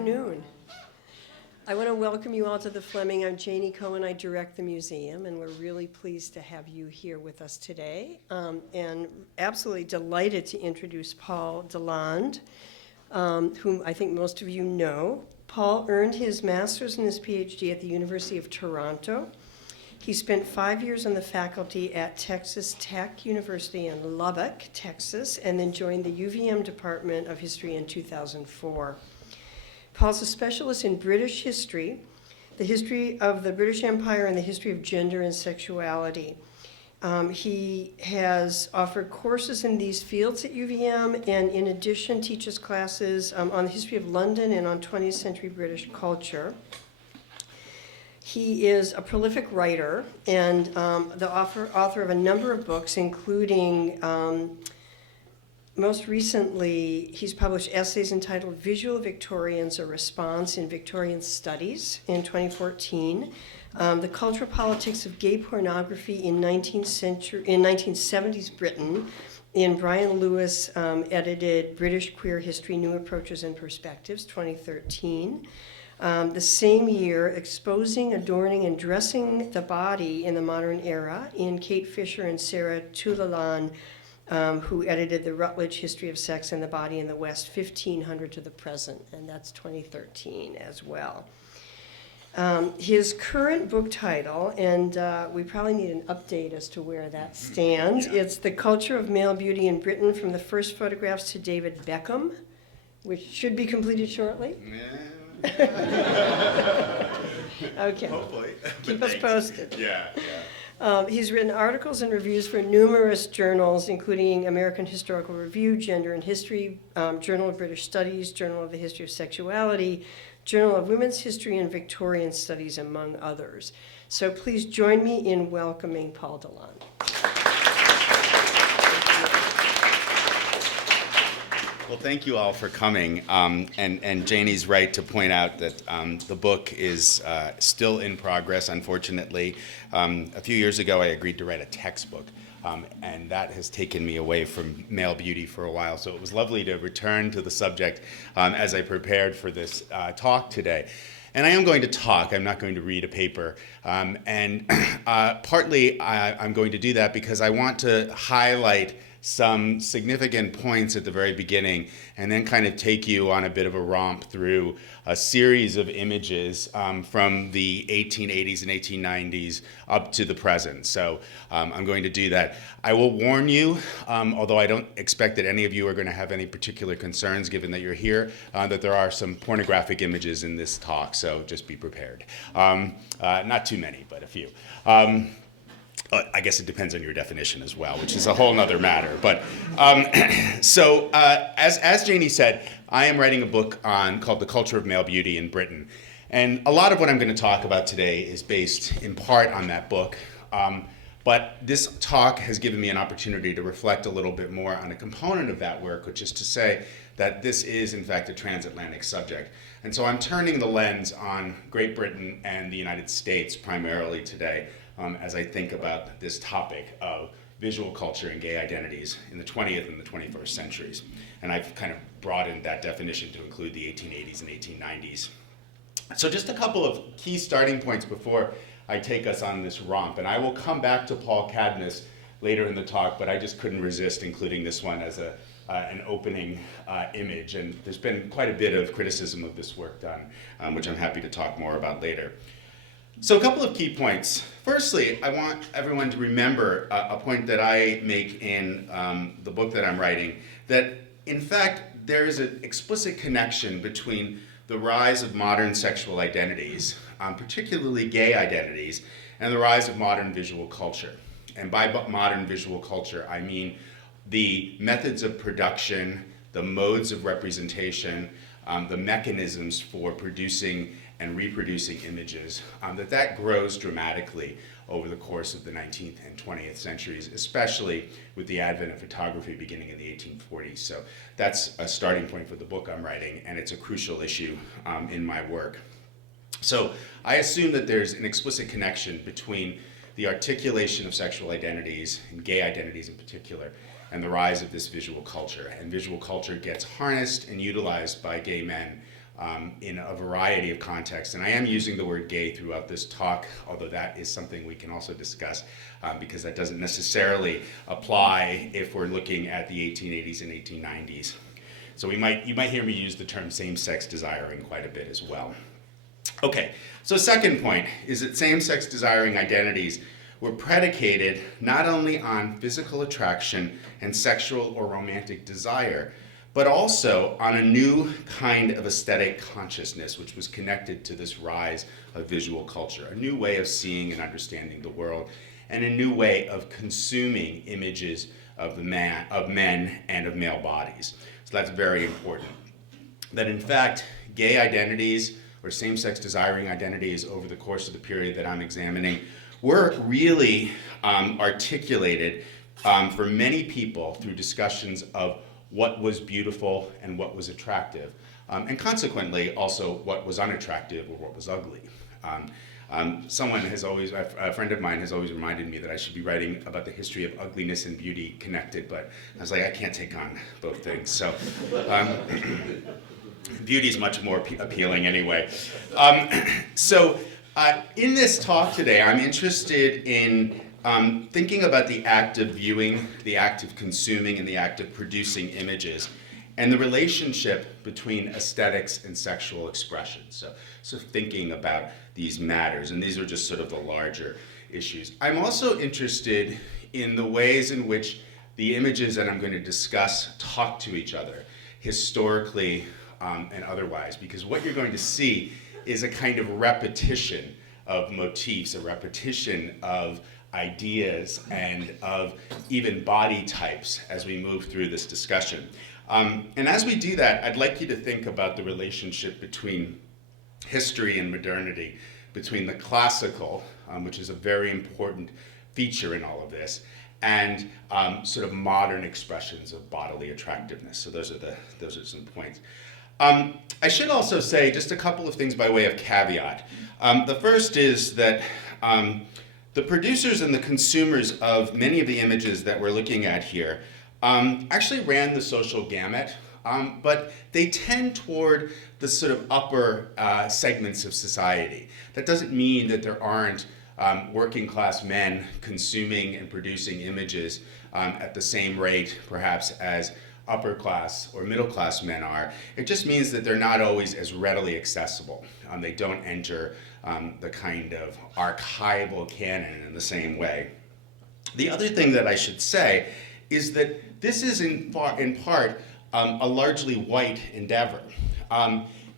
afternoon. I want to welcome you all to the Fleming. I'm Janie Cohen. I direct the museum, and we're really pleased to have you here with us today. And absolutely delighted to introduce Paul Deslandes, whom I think most of you know. Paul earned his master's and his PhD at the University of Toronto. He spent 5 years on the faculty at Texas Tech University in Lubbock, Texas, and then joined the UVM Department of History in 2004. Paul's a specialist in British history, the history of the British Empire, and the history of gender and sexuality. He has offered courses in these fields at UVM, and in addition teaches classes on the history of London and on 20th century British culture. He is a prolific writer and the author of a number of books, including, most recently, he's published essays entitled Visual Victorians, A Response in Victorian Studies in 2014, The Cultural Politics of Gay Pornography in 1970s Britain, in Brian Lewis edited British Queer History, New Approaches and Perspectives, 2013. The same year, Exposing, Adorning, and Dressing the Body in the Modern Era in Kate Fisher and Sarah Tulalan, who edited the Rutledge History of Sex and the Body in the West, 1500 to the Present, and that's 2013 as well. His current book title, and we probably need an update as to where that stands, it's The Culture of Male Beauty in Britain, from the First Photographs to David Beckham, which should be completed shortly. Okay. Hopefully. Keep us posted. Yeah. He's written articles and reviews for numerous journals, including American Historical Review, Gender and History, Journal of British Studies, Journal of the History of Sexuality, Journal of Women's History and Victorian Studies, among others. So please join me in welcoming Paul Deslandes. Well, thank you all for coming. And Janie's right to point out that the book is still in progress, unfortunately. A few years ago, I agreed to write a textbook, and that has taken me away from male beauty for a while. So it was lovely to return to the subject as I prepared for this talk today. And I am going to talk, I'm not going to read a paper. And partly I'm going to do that because I want to highlight some significant points at the very beginning and then kind of take you on a bit of a romp through a series of images from the 1880s and 1890s up to the present. So I'm going to do that. I will warn you, although I don't expect that any of you are going to have any particular concerns given that you're here, that there are some pornographic images in this talk, so just be prepared. Not too many, but a few. I guess it depends on your definition as well, which is a whole nother matter. But as Janie said, I am writing a book called The Culture of Male Beauty in Britain. And a lot of what I'm going to talk about today is based in part on that book. But this talk has given me an opportunity to reflect a little bit more on a component of that work, which is to say that this is, in fact, a transatlantic subject. And so I'm turning the lens on Great Britain and the United States primarily today, as I think about this topic of visual culture and gay identities in the 20th and the 21st centuries. And I've kind of broadened that definition to include the 1880s and 1890s. So just a couple of key starting points before I take us on this romp. And I will come back to Paul Cadmus later in the talk, but I just couldn't resist including this one as an opening image. And there's been quite a bit of criticism of this work done, which I'm happy to talk more about later. So a couple of key points. Firstly, I want everyone to remember a point that I make in the book that I'm writing, that in fact there is an explicit connection between the rise of modern sexual identities, particularly gay identities, and the rise of modern visual culture. And by modern visual culture, I mean the methods of production, the modes of representation, the mechanisms for producing and reproducing images, that grows dramatically over the course of the 19th and 20th centuries, especially with the advent of photography beginning in the 1840s. So that's a starting point for the book I'm writing, and it's a crucial issue in my work. So I assume that there's an explicit connection between the articulation of sexual identities, and gay identities in particular, and the rise of this visual culture. And visual culture gets harnessed and utilized by gay men in a variety of contexts. And I am using the word gay throughout this talk, although that is something we can also discuss because that doesn't necessarily apply if we're looking at the 1880s and 1890s. So you might hear me use the term same-sex desiring quite a bit as well. Okay, so second point is that same-sex desiring identities were predicated not only on physical attraction and sexual or romantic desire, but also on a new kind of aesthetic consciousness, which was connected to this rise of visual culture, a new way of seeing and understanding the world, and a new way of consuming images of men and of male bodies. So that's very important. That in fact, gay identities or same-sex desiring identities over the course of the period that I'm examining were really articulated for many people through discussions of what was beautiful and what was attractive, and consequently also what was unattractive or what was ugly. A friend of mine has always reminded me that I should be writing about the history of ugliness and beauty connected, but I was like, I can't take on both things. So beauty is much more appealing anyway. In this talk today, I'm interested in thinking about the act of viewing, the act of consuming, and the act of producing images, and the relationship between aesthetics and sexual expression. So thinking about these matters, and these are just sort of the larger issues. I'm also interested in the ways in which the images that I'm going to discuss talk to each other, historically and otherwise, because what you're going to see is a kind of repetition of motifs, a repetition of ideas and of even body types as we move through this discussion. And as we do that, I'd like you to think about the relationship between history and modernity, between the classical, which is a very important feature in all of this, and sort of modern expressions of bodily attractiveness. So those are some points. I should also say just a couple of things by way of caveat. The first is that the producers and the consumers of many of the images that we're looking at here actually ran the social gamut, but they tend toward the sort of upper segments of society. That doesn't mean that there aren't working class men consuming and producing images at the same rate, perhaps, as upper class or middle class men are. It just means that they're not always as readily accessible. They don't enter the kind of archival canon in the same way. The other thing that I should say is that this is in part a largely white endeavor.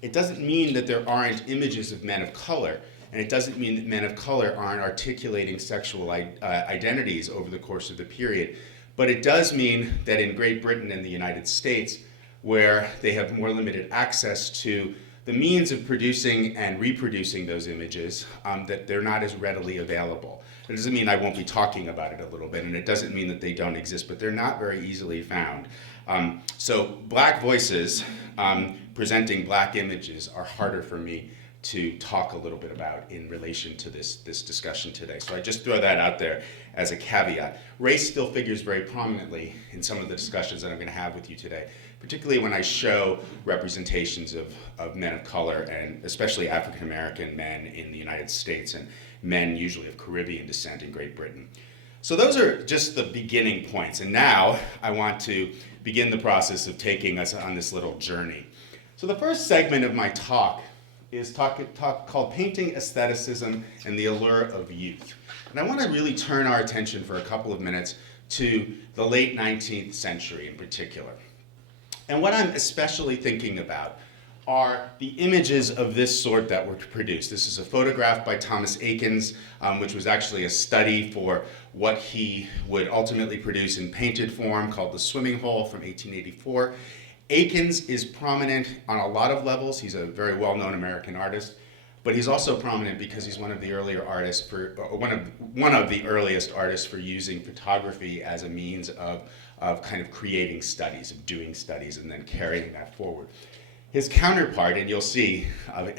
It doesn't mean that there aren't images of men of color, and it doesn't mean that men of color aren't articulating sexual identities over the course of the period. But it does mean that in Great Britain and the United States, where they have more limited access to the means of producing and reproducing those images, that they're not as readily available. It doesn't mean I won't be talking about it a little bit, and it doesn't mean that they don't exist, but they're not very easily found. So black voices presenting black images are harder for me to talk a little bit about in relation to this discussion today. So I just throw that out there as a caveat. Race still figures very prominently in some of the discussions that I'm going to have with you today, particularly when I show representations of men of color, and especially African American men in the United States, and men usually of Caribbean descent in Great Britain. So those are just the beginning points, and now I want to begin the process of taking us on this little journey. So the first segment of my talk is called Painting Aestheticism and the Allure of Youth. And I want to really turn our attention for a couple of minutes to the late 19th century in particular. And what I'm especially thinking about are the images of this sort that were produced. This is a photograph by Thomas Eakins, which was actually a study for what he would ultimately produce in painted form, called The Swimming Hole from 1884. Eakins is prominent on a lot of levels. He's a very well-known American artist, but he's also prominent because he's one of the earlier artists one of the earliest artists for using photography as a means of kind of creating studies, of doing studies, and then carrying that forward. His counterpart, and you'll see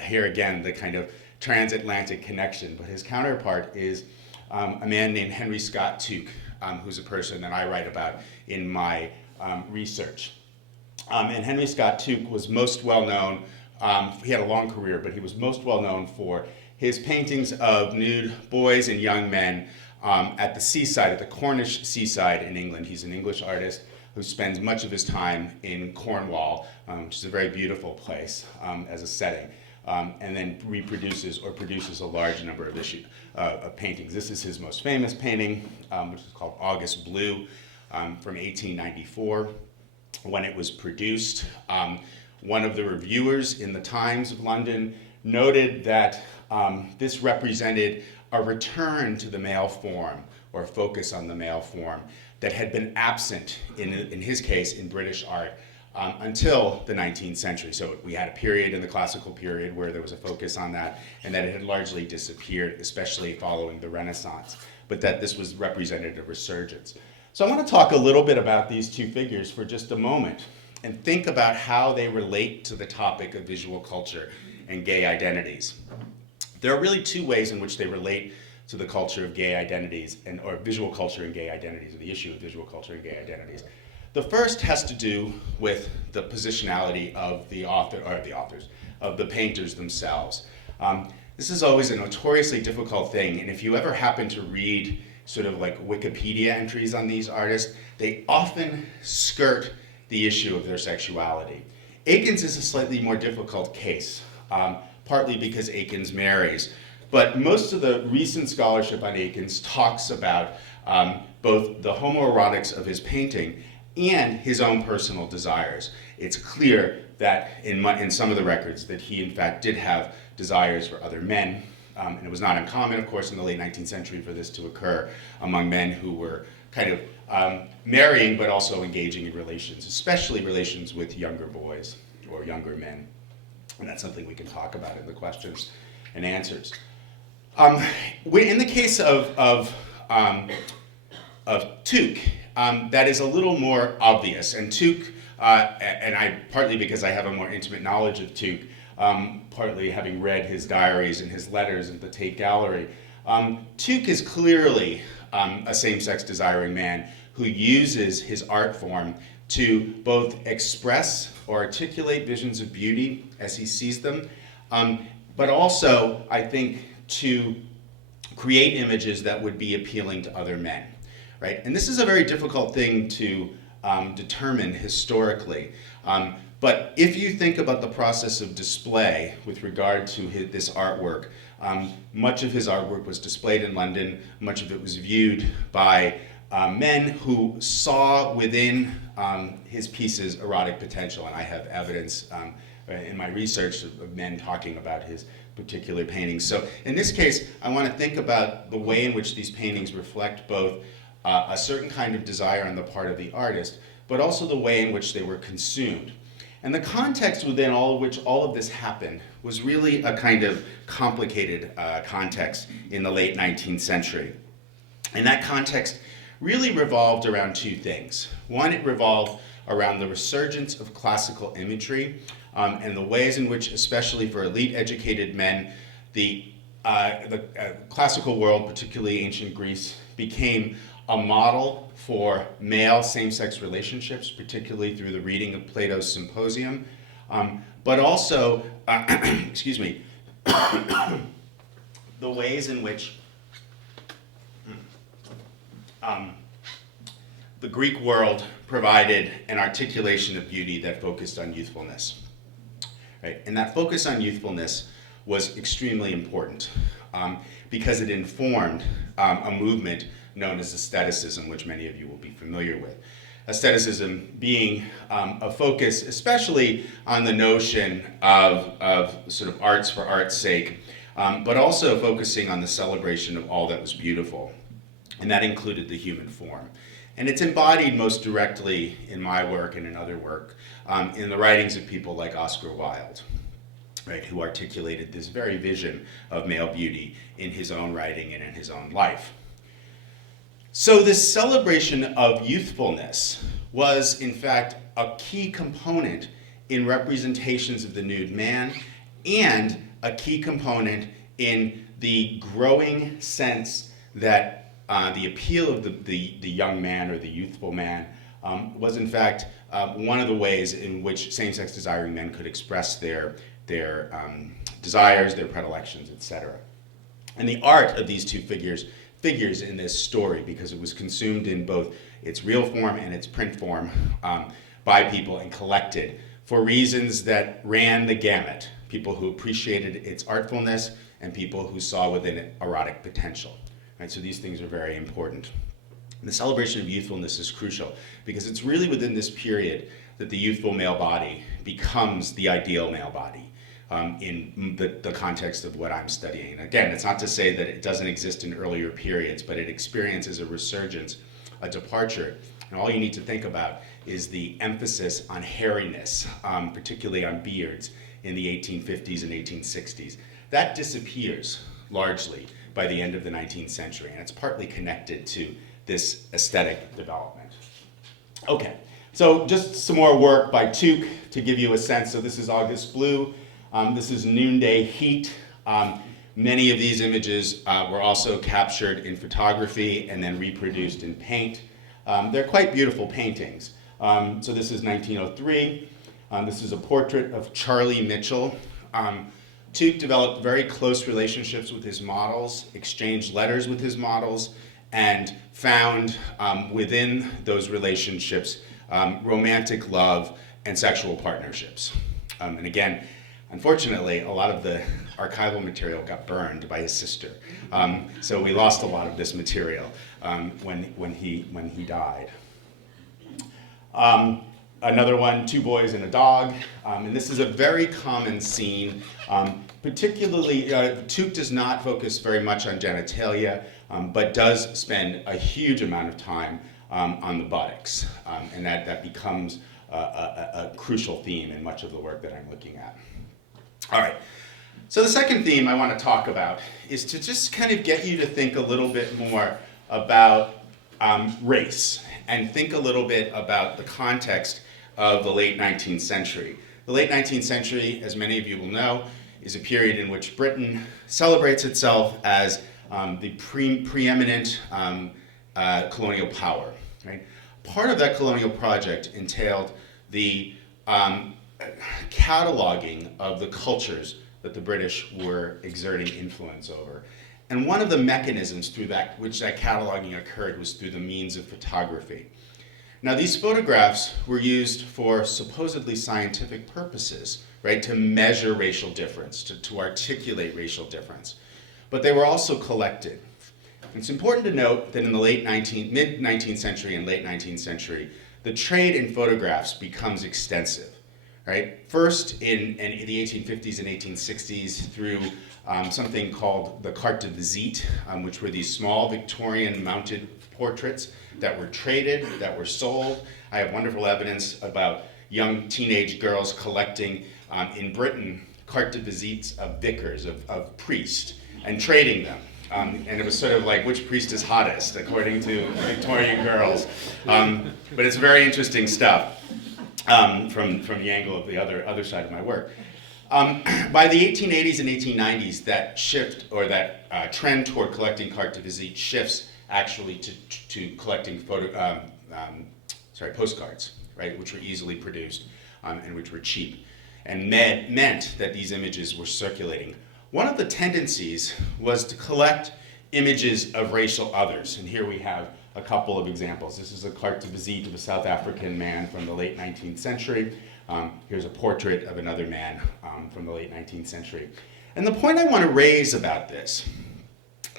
here again the kind of transatlantic connection, but his counterpart is a man named Henry Scott Tuke, who's a person that I write about in my research. And Henry Scott Tuke was most well known he had a long career, but he was most well known for his paintings of nude boys and young men at the seaside, at the Cornish seaside in England. He's an English artist who spends much of his time in Cornwall, which is a very beautiful place as a setting, and then reproduces or produces a large number of paintings. This is his most famous painting, which is called August Blue, from 1894. When it was produced, one of the reviewers in the Times of London noted that this represented a return to the male form, or a focus on the male form, that had been absent, in his case, in British art until the 19th century. So we had a period in the classical period where there was a focus on that, and that it had largely disappeared, especially following the Renaissance, but that this was represented a resurgence. So I want to talk a little bit about these two figures for just a moment, and think about how they relate to the topic of visual culture and gay identities. There are really two ways in which they relate to the culture of gay identities, or visual culture and gay identities, or the issue of visual culture and gay identities. The first has to do with the positionality of the author, or the authors, of the painters themselves. This is always a notoriously difficult thing, and if you ever happen to read sort of like Wikipedia entries on these artists, they often skirt the issue of their sexuality. Aikens is a slightly more difficult case, partly because Aikens marries. But most of the recent scholarship on Aikens talks about both the homoerotics of his painting and his own personal desires. It's clear that in some of the records that he in fact did have desires for other men, and it was not uncommon, of course, in the late 19th century for this to occur among men who were kind of marrying but also engaging in relations, especially relations with younger boys or younger men. And that's something we can talk about in the questions and answers. In the case of Tuke, that is a little more obvious. And Tuke, and I partly because I have a more intimate knowledge of Tuke, partly having read his diaries and his letters at the Tate Gallery, Tuke is clearly a same-sex desiring man who uses his art form to both express or articulate visions of beauty as he sees them, but also, I think, to create images that would be appealing to other men, right? And this is a very difficult thing to determine historically. But if you think about the process of display with regard to this artwork, much of his artwork was displayed in London, much of it was viewed by men who saw within his pieces erotic potential, and I have evidence in my research of men talking about his particular paintings. So in this case, I want to think about the way in which these paintings reflect both a certain kind of desire on the part of the artist, but also the way in which they were consumed. And the context within all of which all of this happened was really a kind of complicated context in the late 19th century. And that context really revolved around two things. One, it revolved around the resurgence of classical imagery, and the ways in which, especially for elite educated men, the classical world, particularly ancient Greece, became a model for male same-sex relationships, particularly through the reading of Plato's Symposium, but also, excuse me, the ways in which the Greek world provided an articulation of beauty that focused on youthfulness. Right? And that focus on youthfulness was extremely important because it informed a movement known as aestheticism, which many of you will be familiar with. Aestheticism being a focus especially on the notion of sort of arts for art's sake, but also focusing on the celebration of all that was beautiful. And that included the human form. And it's embodied most directly in my work and in other work, in the writings of people like Oscar Wilde, right, who articulated this very vision of male beauty in his own writing and in his own life. So this celebration of youthfulness was, in fact, a key component in representations of the nude man and a key component in the growing sense that the appeal of the young man or the youthful man was in fact one of the ways in which same-sex desiring men could express their their desires, their predilections, etc. And the art of these two figures in this story because it was consumed in both its real form and its print form by people and collected for reasons that ran the gamut. People who appreciated its artfulness and people who saw within it erotic potential. Right? So these things are very important. And the celebration of youthfulness is crucial because it's really within this period that the youthful male body becomes the ideal male body. In the context of what I'm studying. Again, it's not to say that it doesn't exist in earlier periods, but it experiences a resurgence, a departure. And all you need to think about is the emphasis on hairiness, particularly on beards, in the 1850s and 1860s. That disappears largely by the end of the 19th century, and it's partly connected to this aesthetic development. Okay, so just some more work by Tuke to give you a sense. So this is August Blue. This is noonday heat. Many of these images were also captured in photography and then reproduced in paint. They're quite beautiful paintings. So this is 1903. This is a portrait of Charlie Mitchell. Tuke developed very close relationships with his models, exchanged letters with his models, and found within those relationships romantic love and sexual partnerships. And again, unfortunately, a lot of the archival material got burned by his sister, so we lost a lot of this material when he died. Another one, two boys and a dog, and this is a very common scene. Particularly, Tuke does not focus very much on genitalia, but does spend a huge amount of time on the buttocks, and that becomes a crucial theme in much of the work that I'm looking at. All right, so the second theme I want to talk about is to just kind of get you to think a little bit more about race and think a little bit about the context of the late 19th century. The late 19th century, as many of you will know, is a period in which Britain celebrates itself as the preeminent colonial power. Right? Part of that colonial project entailed the cataloging of the cultures that the British were exerting influence over. And one of the mechanisms through which that cataloging occurred was through the means of photography. Now, these photographs were used for supposedly scientific purposes, right, to measure racial difference, to articulate racial difference. But they were also collected. It's important to note that in the mid-19th century and late 19th century, the trade in photographs becomes extensive. Right? First in the 1850s and 1860s through something called the carte de visite, which were these small Victorian mounted portraits that were traded, that were sold. I have wonderful evidence about young teenage girls collecting in Britain carte de visites of vicars, of priests, and trading them. And it was sort of like which priest is hottest, according to Victorian girls. But it's very interesting stuff. From the angle of the other side of my work. By the 1880s and 1890s, that shift or that trend toward collecting carte de visite shifts actually to collecting postcards, right, which were easily produced and which were cheap, and meant that these images were circulating. One of the tendencies was to collect images of racial others, and here we have a couple of examples. This is a carte de visite of a South African man from the late 19th century. Here's a portrait of another man from the late 19th century. And the point I want to raise about this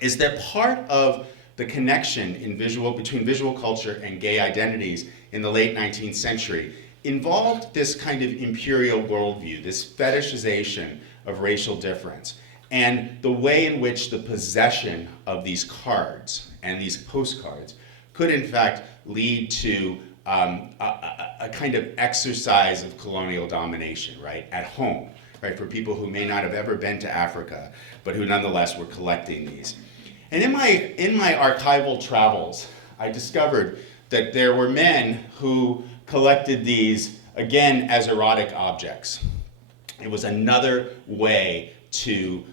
is that part of the connection between visual culture and gay identities in the late 19th century involved this kind of imperial worldview, this fetishization of racial difference, and the way in which the possession of these cards and these postcards could in fact lead to a kind of exercise of colonial domination, right, at home, right, for people who may not have ever been to Africa, but who nonetheless were collecting these. And in my archival travels, I discovered that there were men who collected these, again, as erotic objects. It was another way to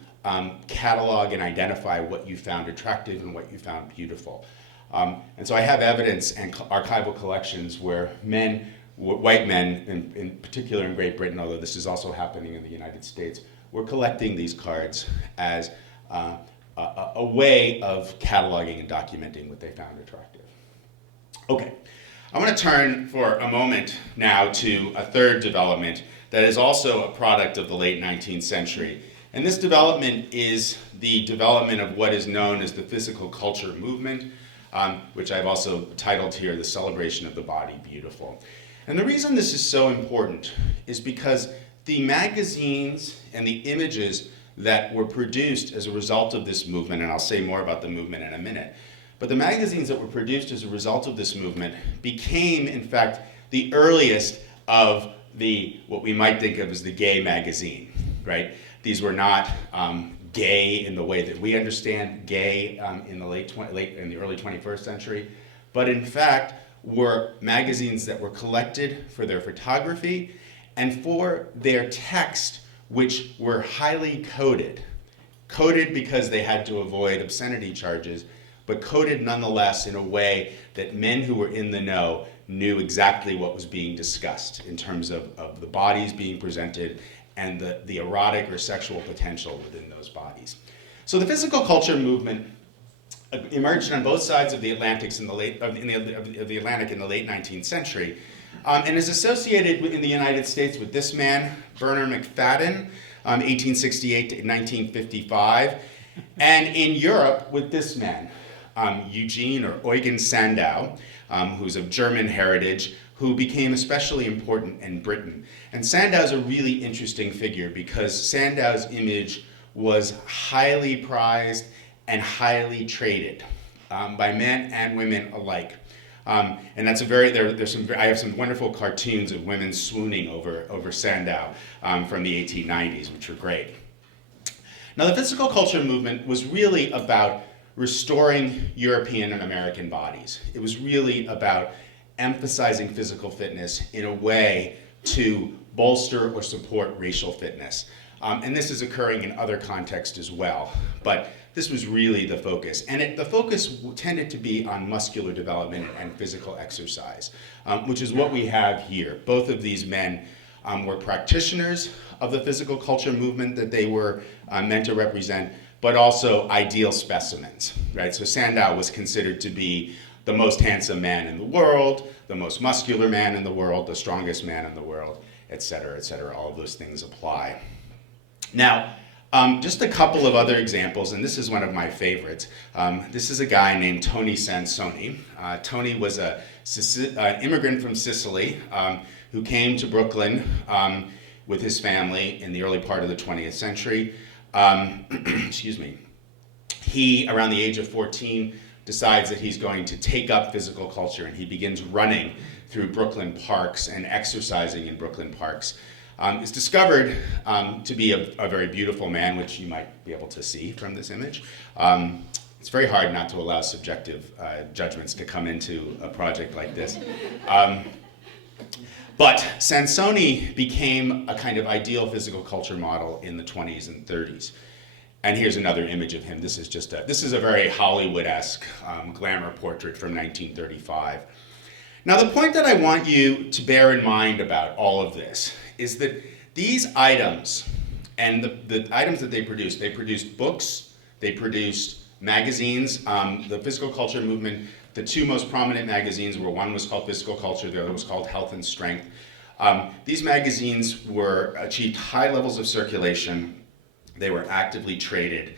catalog and identify what you found attractive and what you found beautiful. And so I have evidence and archival collections where men white men, in particular in Great Britain, although this is also happening in the United States, were collecting these cards as a way of cataloging and documenting what they found attractive. Okay, I want to turn for a moment now to a third development that is also a product of the late 19th century. And this development is the development of what is known as the physical culture movement, which I've also titled here, The Celebration of the Body Beautiful. And the reason this is so important is because the magazines and the images that were produced as a result of this movement, and I'll say more about the movement in a minute, but the magazines that were produced as a result of this movement became, in fact, the earliest of what we might think of as the gay magazine, right? These were not gay in the way that we understand gay in the early 21st century, but in fact were magazines that were collected for their photography and for their text, which were highly coded. Coded because they had to avoid obscenity charges, but coded nonetheless in a way that men who were in the know knew exactly what was being discussed in terms of the bodies being presented and the erotic or sexual potential within those bodies. So the physical culture movement emerged on both sides of the Atlantic in the late 19th century, and is associated in the United States with this man, Bernard McFadden, 1868 to 1955, and in Europe with this man, Eugene or Eugen Sandow, who's of German heritage, who became especially important in Britain. And Sandow's a really interesting figure because Sandow's image was highly prized and highly traded by men and women alike. And that's I have some wonderful cartoons of women swooning over Sandow from the 1890s, which are great. Now, the physical culture movement was really about restoring European and American bodies. It was really about emphasizing physical fitness in a way to bolster or support racial fitness. And this is occurring in other contexts as well, but this was really the focus. And the focus tended to be on muscular development and physical exercise, which is what we have here. Both of these men were practitioners of the physical culture movement that they were meant to represent, but also ideal specimens, right? So Sandow was considered to be the most handsome man in the world, the most muscular man in the world, the strongest man in the world, et cetera, all of those things apply. Now, just a couple of other examples, and this is one of my favorites. This is a guy named Tony Sansoni. Tony was an immigrant from Sicily who came to Brooklyn with his family in the early part of the 20th century. Excuse me. He, around the age of 14, decides that he's going to take up physical culture, and he begins running through Brooklyn parks and exercising in Brooklyn parks. Is discovered to be a very beautiful man, which you might be able to see from this image. It's very hard not to allow subjective judgments to come into a project like this. But Sansoni became a kind of ideal physical culture model in the 20s and 30s. And here's another image of him. This is a very Hollywood-esque glamour portrait from 1935. Now, the point that I want you to bear in mind about all of this is that these items and the items that they produced books, they produced magazines. The physical culture movement, the two most prominent magazines were, one was called Physical Culture, the other was called Health and Strength. These magazines achieved high levels of circulation. They were actively traded,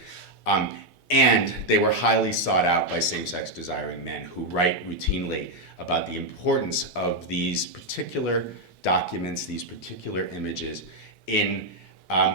and they were highly sought out by same-sex desiring men who write routinely about the importance of these particular documents, these particular images, in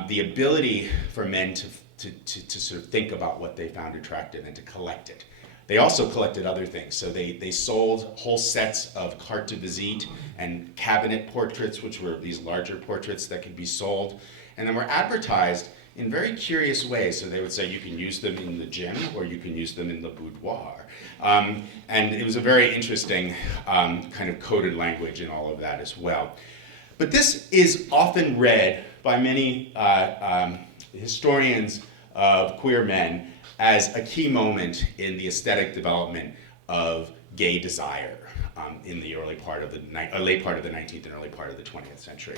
the ability for men to sort of think about what they found attractive and to collect it. They also collected other things. So they sold whole sets of carte de visite and cabinet portraits, which were these larger portraits that could be sold, and then were advertised in very curious ways. So they would say you can use them in the gym or you can use them in the boudoir. And it was a very interesting kind of coded language in all of that as well. But this is often read by many historians of queer men as a key moment in the aesthetic development of gay desire. in the early part of the late part of the 19th and early part of the 20th century.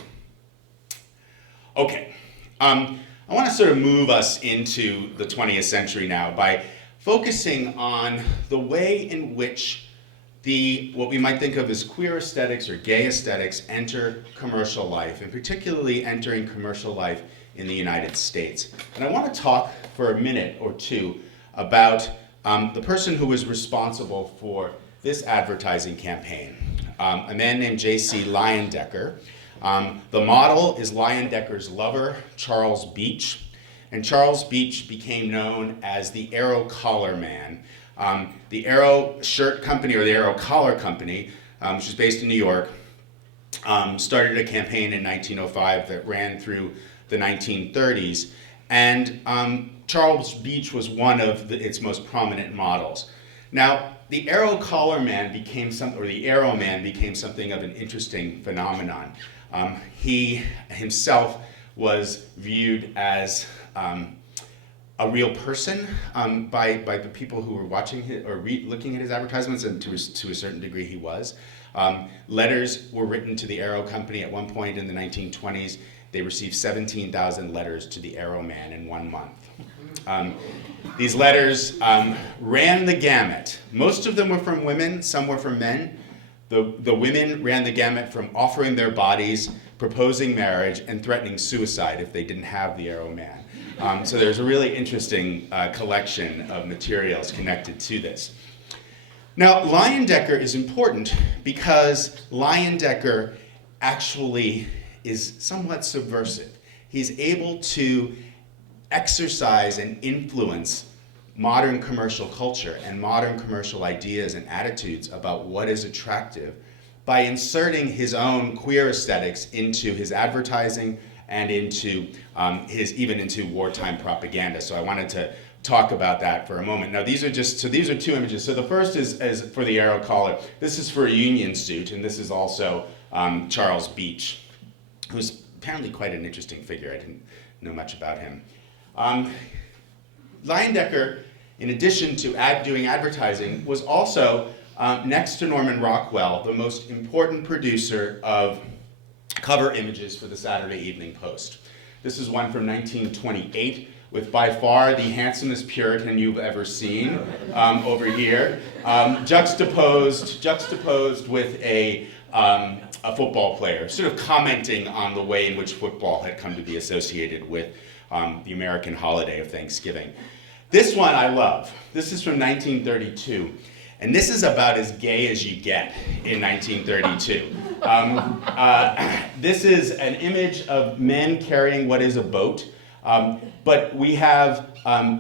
Okay, I want to sort of move us into the 20th century now by focusing on the way in which what we might think of as queer aesthetics or gay aesthetics enter commercial life, and particularly entering commercial life in the United States. And I want to talk for a minute or two about the person who was responsible for this advertising campaign, a man named J.C. Leyendecker. The model is Leyendecker's lover, Charles Beach, and Charles Beach became known as the Arrow Collar Man. The Arrow Shirt Company, or the Arrow Collar Company, which is based in New York, started a campaign in 1905 that ran through the 1930s, and Charles Beach was one of its most prominent models. Now, the Arrow Collar Man became the Arrow Man became something of an interesting phenomenon. He himself was viewed as a real person by the people who were watching looking at his advertisements, and to a certain degree he was. Letters were written to the Arrow Company at one point in the 1920s. They received 17,000 letters to the Arrow Man in 1 month. These letters ran the gamut. Most of them were from women, some were from men. The women ran the gamut from offering their bodies, proposing marriage, and threatening suicide if they didn't have the Arrow Man. So there's a really interesting collection of materials connected to this. Now, Leyendecker is important because Leyendecker actually is somewhat subversive. He's able to exercise and influence modern commercial culture and modern commercial ideas and attitudes about what is attractive by inserting his own queer aesthetics into his advertising and into even into wartime propaganda. So I wanted to talk about that for a moment. Now these are two images. So the first is for the Arrow Collar. This is for a Union suit, and this is also Charles Beach, who's apparently quite an interesting figure. I didn't know much about him. Leyendecker, in addition to doing advertising, was also, next to Norman Rockwell, the most important producer of cover images for the Saturday Evening Post. This is one from 1928, with by far the handsomest Puritan you've ever seen over here, juxtaposed with a football player, sort of commenting on the way in which football had come to be associated with the American holiday of Thanksgiving. This one I love. This is from 1932. And this is about as gay as you get in 1932. This is an image of men carrying what is a boat. But we have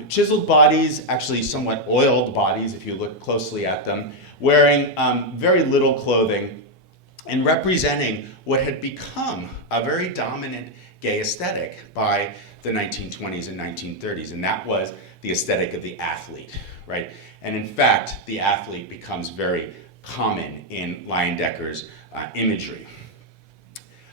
chiseled bodies, actually somewhat oiled bodies if you look closely at them, wearing very little clothing and representing what had become a very dominant gay aesthetic by the 1920s and 1930s, and that was the aesthetic of the athlete, right? And in fact, the athlete becomes very common in Leyendecker's imagery.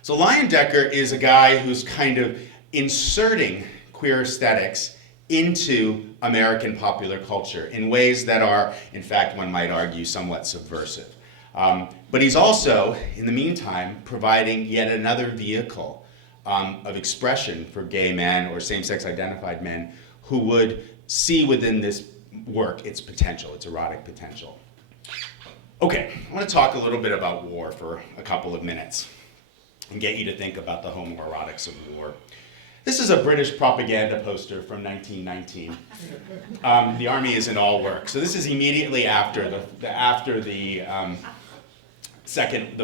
So Leyendecker is a guy who's kind of inserting queer aesthetics into American popular culture in ways that are, in fact, one might argue, somewhat subversive. But he's also, in the meantime, providing yet another vehicle of expression for gay men or same-sex identified men who would see within this work its potential, its erotic potential. Okay, I want to talk a little bit about war for a couple of minutes and get you to think about the homoerotics of war. This is a British propaganda poster from 1919. The army is in all work. So this is immediately after the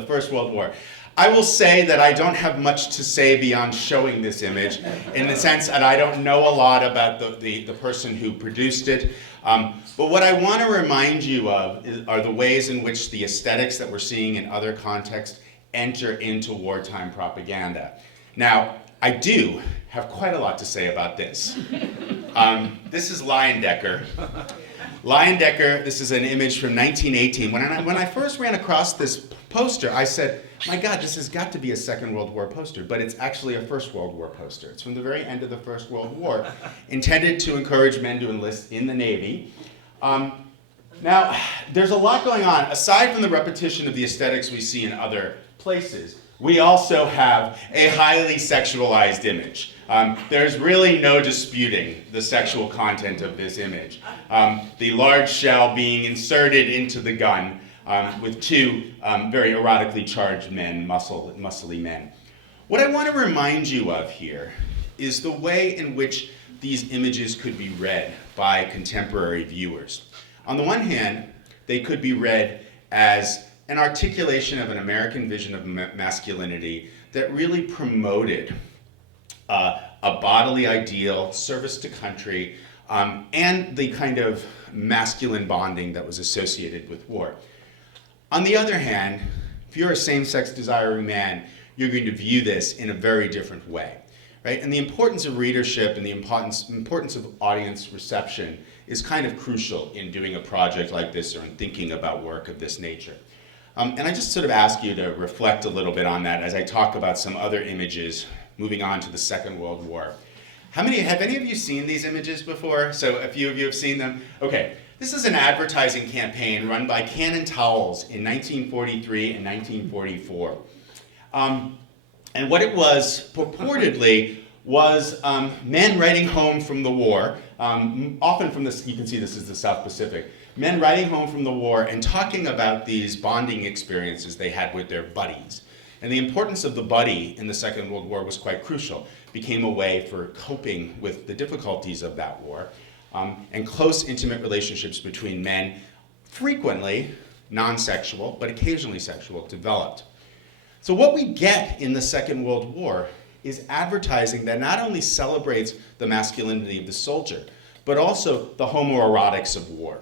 First World War. I will say that I don't have much to say beyond showing this image, in the sense that I don't know a lot about the person who produced it. But what I want to remind you of are the ways in which the aesthetics that we're seeing in other contexts enter into wartime propaganda. Now, I do have quite a lot to say about this. This is Leyendecker. Leyendecker, this is an image from 1918. When I first ran across this poster, I said, my God, this has got to be a Second World War poster, but it's actually a First World War poster. It's from the very end of the First World War, intended to encourage men to enlist in the Navy. Now, there's a lot going on. Aside from the repetition of the aesthetics we see in other places, we also have a highly sexualized image. There's really no disputing the sexual content of this image. The large shell being inserted into the gun with two very erotically charged men, muscly men. What I want to remind you of here is the way in which these images could be read by contemporary viewers. On the one hand, they could be read as an articulation of an American vision of masculinity that really promoted a bodily ideal, service to country, and the kind of masculine bonding that was associated with war. On the other hand, if you're a same-sex desiring man, you're going to view this in a very different way, right? And the importance of readership and the importance of audience reception is kind of crucial in doing a project like this or in thinking about work of this nature. And I just sort of ask you to reflect a little bit on that as I talk about some other images moving on to the Second World War. Have any of you seen these images before? So a few of you have seen them. Okay, this is an advertising campaign run by Cannon Towels in 1943 and 1944. And what it was purportedly was men writing home from the war, often from this, you can see this is the South Pacific, men writing home from the war and talking about these bonding experiences they had with their buddies. And the importance of the buddy in the Second World War was quite crucial. It became a way for coping with the difficulties of that war. And close, intimate relationships between men, frequently non-sexual, but occasionally sexual, developed. So what we get in the Second World War is advertising that not only celebrates the masculinity of the soldier, but also the homoerotics of war.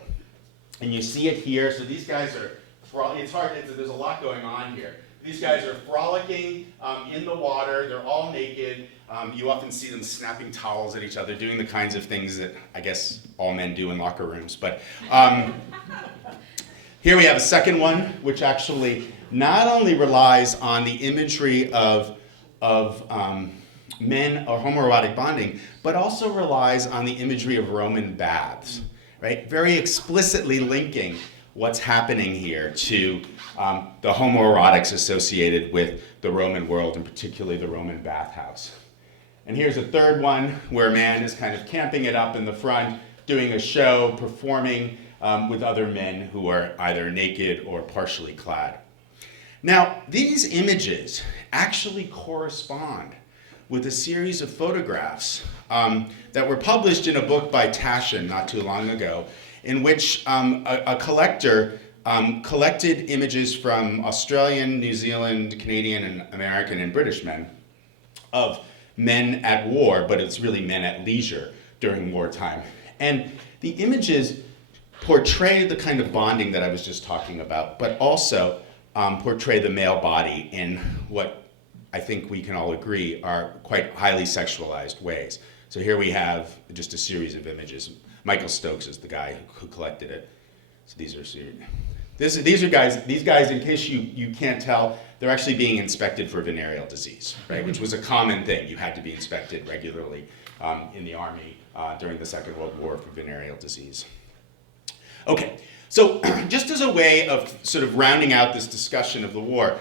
And you see it here. So these guys are, it's hard, there's a lot going on here. These guys are frolicking in the water. They're all naked. You often see them snapping towels at each other, doing the kinds of things that I guess all men do in locker rooms. But here we have a second one, which actually not only relies on the imagery of men or homoerotic bonding, but also relies on the imagery of Roman baths, right? Very explicitly linking what's happening here to the homoerotics associated with the Roman world, and particularly the Roman bathhouse. And here's a third one where a man is kind of camping it up in the front, doing a show, performing with other men who are either naked or partially clad. Now, these images actually correspond with a series of photographs that were published in a book by Taschen not too long ago, in which a collector collected images from Australian, New Zealand, Canadian, and American and British men of men at war, but it's really men at leisure during wartime. And the images portray the kind of bonding that I was just talking about, but also portray the male body in what I think we can all agree are quite highly sexualized ways. So here we have just a series of images. Michael Stokes is the guy who collected it. So these guys, in case you can't tell, they're actually being inspected for venereal disease, right? Which was a common thing. You had to be inspected regularly in the Army during the Second World War for venereal disease. Okay, so just as a way of sort of rounding out this discussion of the war,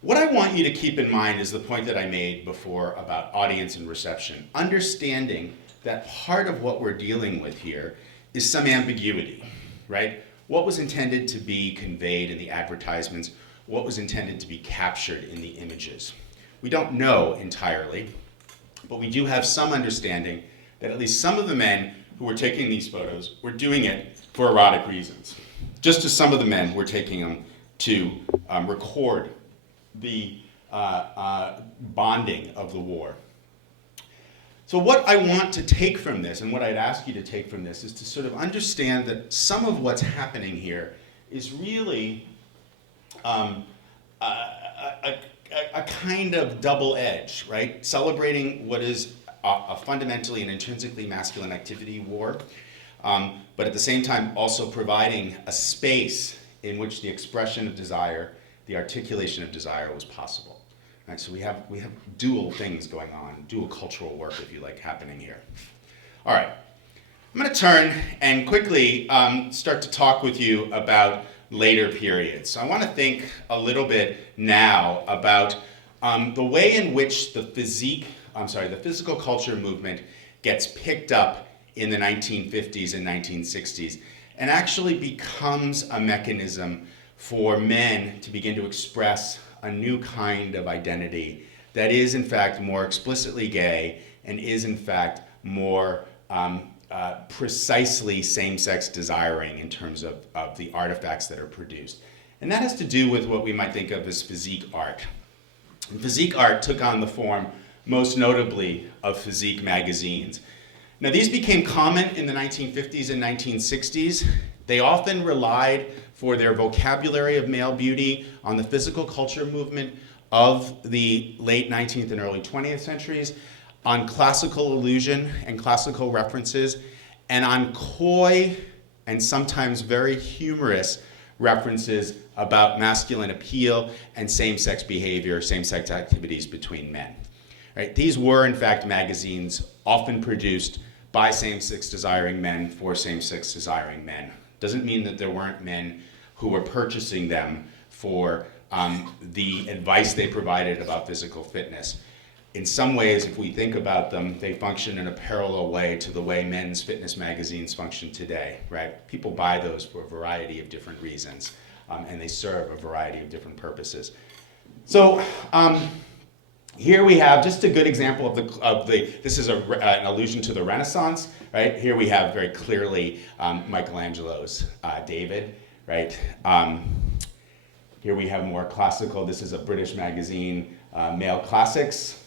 what I want you to keep in mind is the point that I made before about audience and reception, understanding that part of what we're dealing with here is some ambiguity, right? What was intended to be conveyed in the advertisements, what was intended to be captured in the images. We don't know entirely, but we do have some understanding that at least some of the men who were taking these photos were doing it for erotic reasons, just as some of the men were taking them to record the bonding of the war. So what I want to take from this, and what I'd ask you to take from this, is to sort of understand that some of what's happening here is really a kind of double edge, right? Celebrating what is a fundamentally and intrinsically masculine activity, war, but at the same time also providing a space in which the expression of desire, the articulation of desire was possible. Right, so we have dual things going on, dual cultural work, if you like, happening here. All right. I'm going to turn and quickly start to talk with you about later periods. So I want to think a little bit now about the way in which the physical culture movement gets picked up in the 1950s and 1960s and actually becomes a mechanism for men to begin to express a new kind of identity that is in fact more explicitly gay and is in fact more precisely same-sex desiring in terms of the artifacts that are produced. And that has to do with what we might think of as physique art. And physique art took on the form, most notably, of physique magazines. Now, these became common in the 1950s and 1960s. They often relied for their vocabulary of male beauty on the physical culture movement of the late 19th and early 20th centuries, on classical allusion and classical references, and on coy and sometimes very humorous references about masculine appeal and same-sex behavior, same-sex activities between men. Right? These were, in fact, magazines often produced by same-sex desiring men for same-sex desiring men. Doesn't mean that there weren't men who were purchasing them for the advice they provided about physical fitness. In some ways, if we think about them, they function in a parallel way to the way men's fitness magazines function today, right? People buy those for a variety of different reasons, and they serve a variety of different purposes. So here we have just a good example of this is an allusion to the Renaissance, right? Here we have very clearly Michelangelo's David, right? Here we have more classical, this is a British magazine, Male Classics.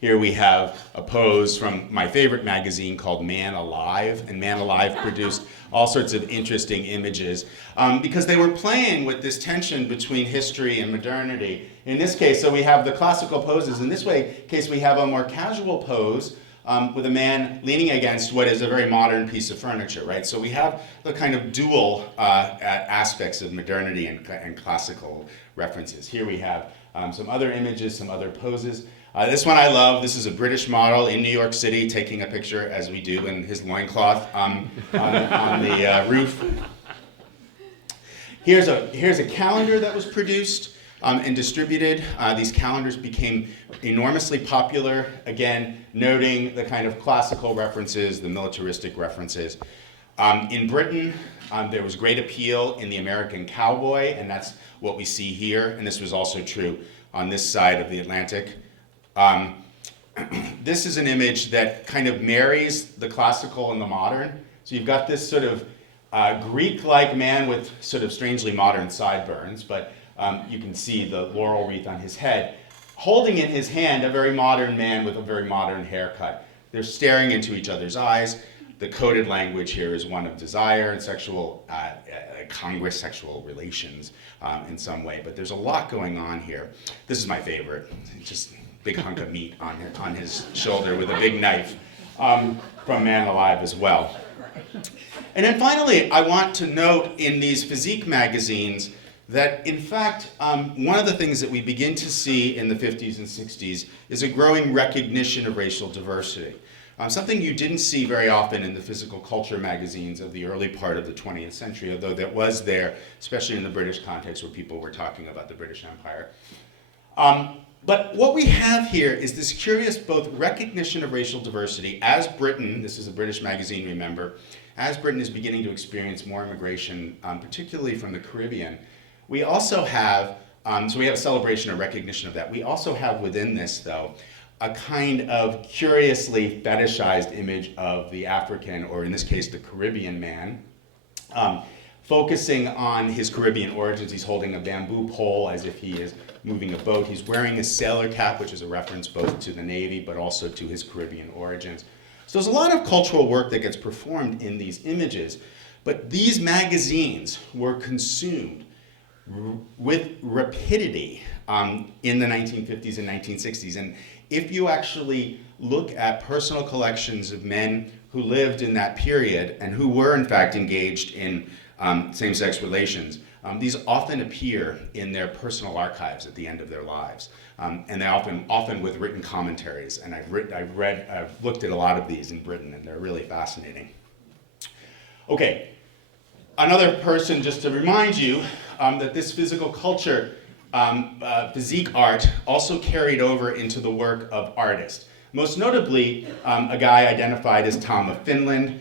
Here we have a pose from my favorite magazine called Man Alive, and Man Alive produced all sorts of interesting images because they were playing with this tension between history and modernity. In this case, so we have the classical poses. In this case, we have a more casual pose with a man leaning against what is a very modern piece of furniture, right? So we have the kind of dual aspects of modernity and classical references. Here we have some other images, some other poses. This one I love. This is a British model in New York City taking a picture, as we do, in his loincloth on the roof. Here's a calendar that was produced and distributed. These calendars became enormously popular, again, noting the kind of classical references, the militaristic references. In Britain, there was great appeal in the American cowboy, and that's what we see here, and this was also true on this side of the Atlantic. This is an image that kind of marries the classical and the modern. So you've got this sort of Greek-like man with sort of strangely modern sideburns, but you can see the laurel wreath on his head, holding in his hand a very modern man with a very modern haircut. They're staring into each other's eyes. The coded language here is one of desire and sexual, congruous sexual relations in some way, but there's a lot going on here. This is my favorite, just big hunk of meat on his shoulder with a big knife from Man Alive as well. And then finally, I want to note in these physique magazines that in fact, one of the things that we begin to see in the 50s and 60s is a growing recognition of racial diversity. Something you didn't see very often in the physical culture magazines of the early part of the 20th century, although that was there, especially in the British context where people were talking about the British Empire. But what we have here is this curious both recognition of racial diversity as Britain, this is a British magazine, remember, as Britain is beginning to experience more immigration, particularly from the Caribbean. We also have, so we have a celebration or recognition of that. We also have within this, though, a kind of curiously fetishized image of the African, or in this case, the Caribbean man, focusing on his Caribbean origins. He's holding a bamboo pole as if he is moving a boat. He's wearing a sailor cap, which is a reference both to the Navy, but also to his Caribbean origins. So there's a lot of cultural work that gets performed in these images, but these magazines were consumed with rapidity in the 1950s and 1960s. And if you actually look at personal collections of men who lived in that period and who were in fact engaged in same-sex relations, these often appear in their personal archives at the end of their lives. And they often with written commentaries. And I've looked at a lot of these in Britain, and they're really fascinating. Okay, another person, just to remind you that this physical culture, physique art, also carried over into the work of artists. Most notably, a guy identified as Tom of Finland,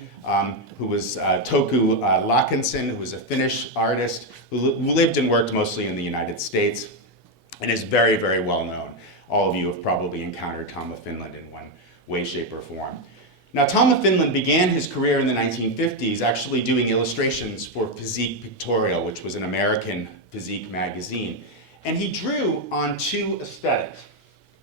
who was Toku Lakinson, who was a Finnish artist who lived and worked mostly in the United States and is very, very well known. All of you have probably encountered Tom of Finland in one way, shape, or form. Now, Tom of Finland began his career in the 1950s actually doing illustrations for Physique Pictorial, which was an American physique magazine. And he drew on two aesthetics.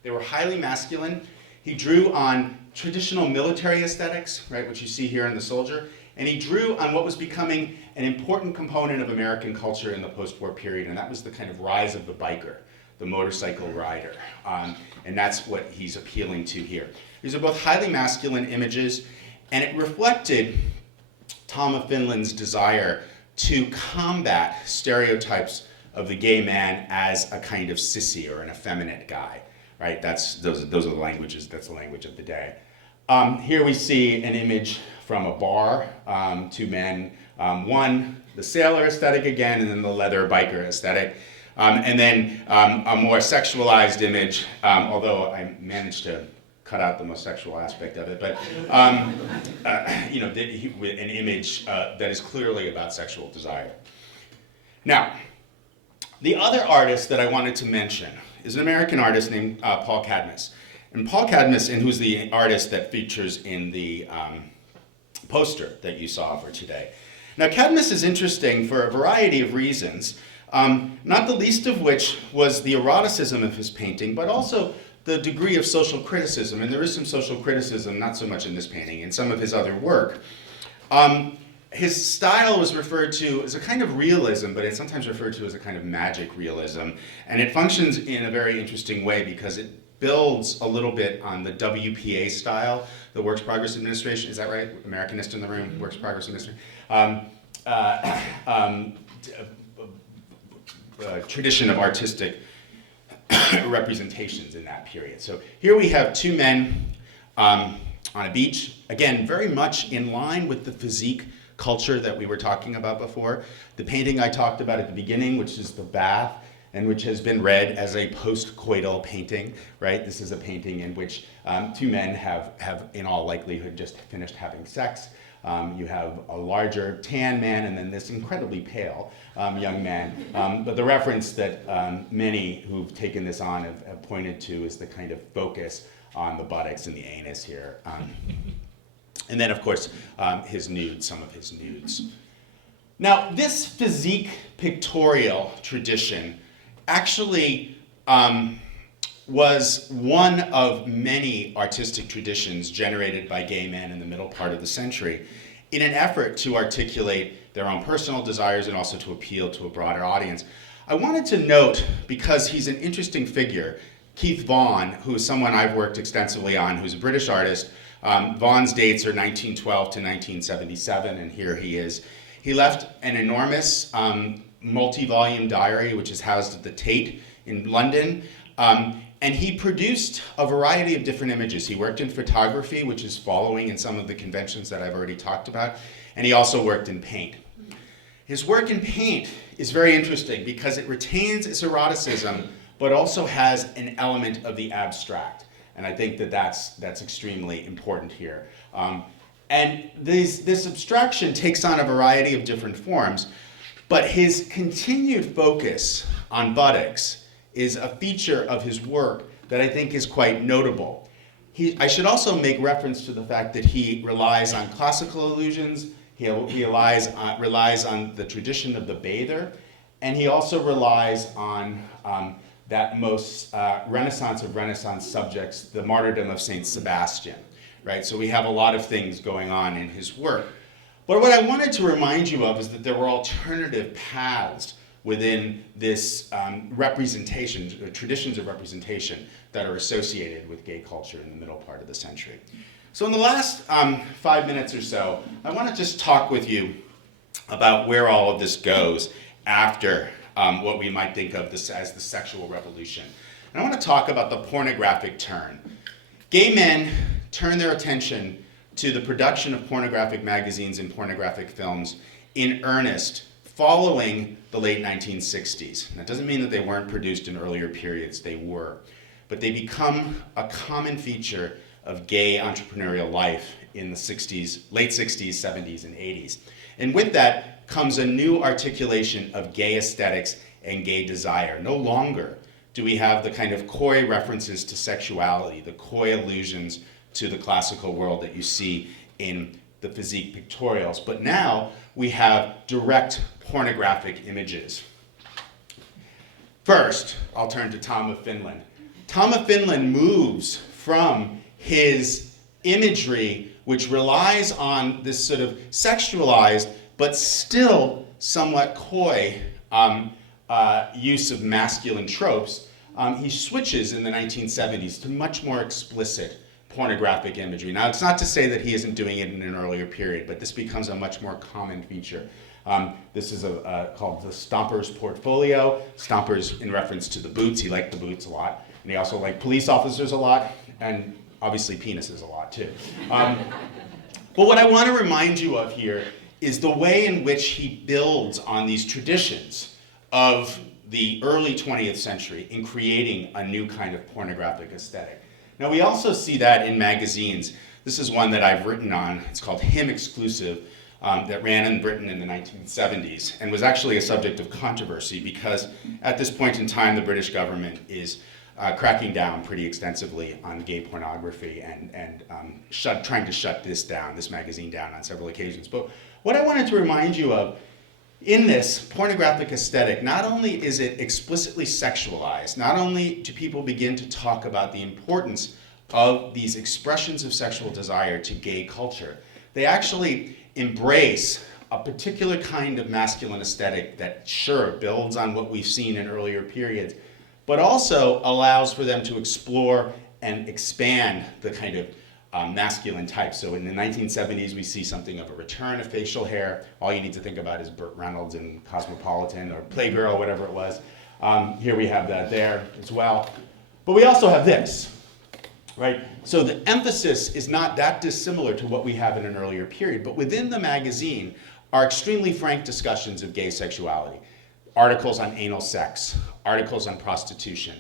They were highly masculine. He drew on traditional military aesthetics, right, which you see here in the soldier, and he drew on what was becoming an important component of American culture in the post-war period, and that was the kind of rise of the biker, the motorcycle rider, and that's what he's appealing to here. These are both highly masculine images, and it reflected Tom of Finland's desire to combat stereotypes of the gay man as a kind of sissy or an effeminate guy, right? Those are the languages. That's the language of the day. Here we see an image from a bar, two men, one, the sailor aesthetic again, and then the leather biker aesthetic. And then a more sexualized image, although I managed to cut out the most sexual aspect of it, but an image that is clearly about sexual desire. Now, the other artist that I wanted to mention is an American artist named Paul Cadmus. And Paul Cadmus, and who's the artist that features in the poster that you saw for today. Now, Cadmus is interesting for a variety of reasons, not the least of which was the eroticism of his painting, but also the degree of social criticism. And there is some social criticism, not so much in this painting, in some of his other work. His style was referred to as a kind of realism, but it's sometimes referred to as a kind of magic realism. And it functions in a very interesting way because it builds a little bit on the WPA style, the Works Progress Administration. Is that right? Americanist in the room, Works Progress Administration. Tradition of artistic representations in that period. So here we have two men on a beach, again, very much in line with the physique culture that we were talking about before. The painting I talked about at the beginning, which is the bath, and which has been read as a post-coital painting, right? This is a painting in which two men have in all likelihood just finished having sex. You have a larger tan man and then this incredibly pale young man. But the reference that many who've taken this on have pointed to is the kind of focus on the buttocks and the anus here. And then, of course, his nudes, some of his nudes. Now, this physique pictorial tradition actually was one of many artistic traditions generated by gay men in the middle part of the century in an effort to articulate their own personal desires and also to appeal to a broader audience. I wanted to note, because he's an interesting figure, Keith Vaughan, who is someone I've worked extensively on, who's a British artist. Vaughan's dates are 1912 to 1977, and here he is. He left an enormous multi-volume diary, which is housed at the Tate in London. And he produced a variety of different images. He worked in photography, which is following in some of the conventions that I've already talked about. And he also worked in paint. His work in paint is very interesting because it retains its eroticism, but also has an element of the abstract. And I think that that's extremely important here. And this abstraction takes on a variety of different forms, but his continued focus on buttocks is a feature of his work that I think is quite notable. I should also make reference to the fact that he relies on classical allusions, he relies on the tradition of the bather, and he also relies on that most Renaissance of Renaissance subjects, the martyrdom of Saint Sebastian, right? So we have a lot of things going on in his work. But what I wanted to remind you of is that there were alternative paths within this representation, traditions of representation that are associated with gay culture in the middle part of the century. So in the last 5 minutes or so, I want to just talk with you about where all of this goes after what we might think of this as the sexual revolution. And I want to talk about the pornographic turn. Gay men turn their attention to the production of pornographic magazines and pornographic films in earnest following the late 1960s. That doesn't mean that they weren't produced in earlier periods, they were. But they become a common feature of gay entrepreneurial life in the 60s, late 60s, 70s, and 80s. And with that comes a new articulation of gay aesthetics and gay desire. No longer do we have the kind of coy references to sexuality, the coy allusions to the classical world that you see in the physique pictorials, but now we have direct pornographic images. First, I'll turn to Tom of Finland. Tom of Finland moves from his imagery, which relies on this sort of sexualized but still somewhat coy use of masculine tropes. He switches in the 1970s to much more explicit pornographic imagery. Now, it's not to say that he isn't doing it in an earlier period, but this becomes a much more common feature. This is called the Stomper's portfolio. Stomper's in reference to the boots. He liked the boots a lot. And he also liked police officers a lot, and obviously penises a lot too. But what I want to remind you of here is the way in which he builds on these traditions of the early 20th century in creating a new kind of pornographic aesthetic. Now, we also see that in magazines. This is one that I've written on. It's called Him Exclusive, that ran in Britain in the 1970s and was actually a subject of controversy because at this point in time, the British government is cracking down pretty extensively on gay pornography and trying to shut this magazine down on several occasions. But what I wanted to remind you of in this pornographic aesthetic, not only is it explicitly sexualized, not only do people begin to talk about the importance of these expressions of sexual desire to gay culture, they actually embrace a particular kind of masculine aesthetic that sure builds on what we've seen in earlier periods, but also allows for them to explore and expand the kind of masculine type. So in the 1970s, we see something of a return of facial hair. All you need to think about is Burt Reynolds in Cosmopolitan or Playgirl, whatever it was. Here we have that there as well. But we also have this, right? So the emphasis is not that dissimilar to what we have in an earlier period, but within the magazine are extremely frank discussions of gay sexuality. Articles on anal sex, articles on prostitution,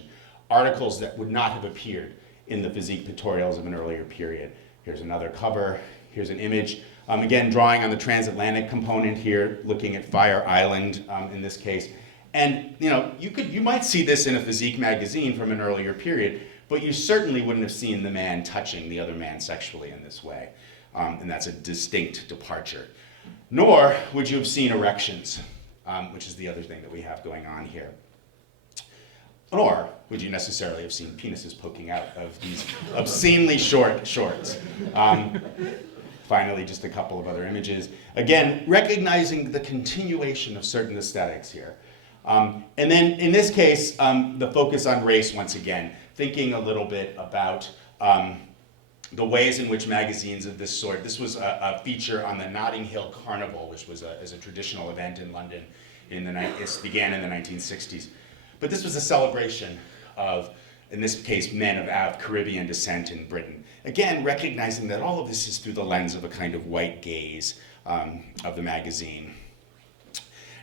articles that would not have appeared in the physique pictorials of an earlier period. Here's another cover, here's an image. Again, drawing on the transatlantic component here, looking at Fire Island in this case. And you might see this in a physique magazine from an earlier period, but you certainly wouldn't have seen the man touching the other man sexually in this way. And that's a distinct departure. Nor would you have seen erections, which is the other thing that we have going on here. Nor would you necessarily have seen penises poking out of these obscenely short shorts. Finally, just a couple of other images. Again, recognizing the continuation of certain aesthetics here. And then in this case, the focus on race once again, thinking a little bit about the ways in which magazines of this sort, this was a feature on the Notting Hill Carnival, which was a traditional event in London. It began in the 1960s. But this was a celebration of, in this case, men of Caribbean descent in Britain. Again, recognizing that all of this is through the lens of a kind of white gaze of the magazine.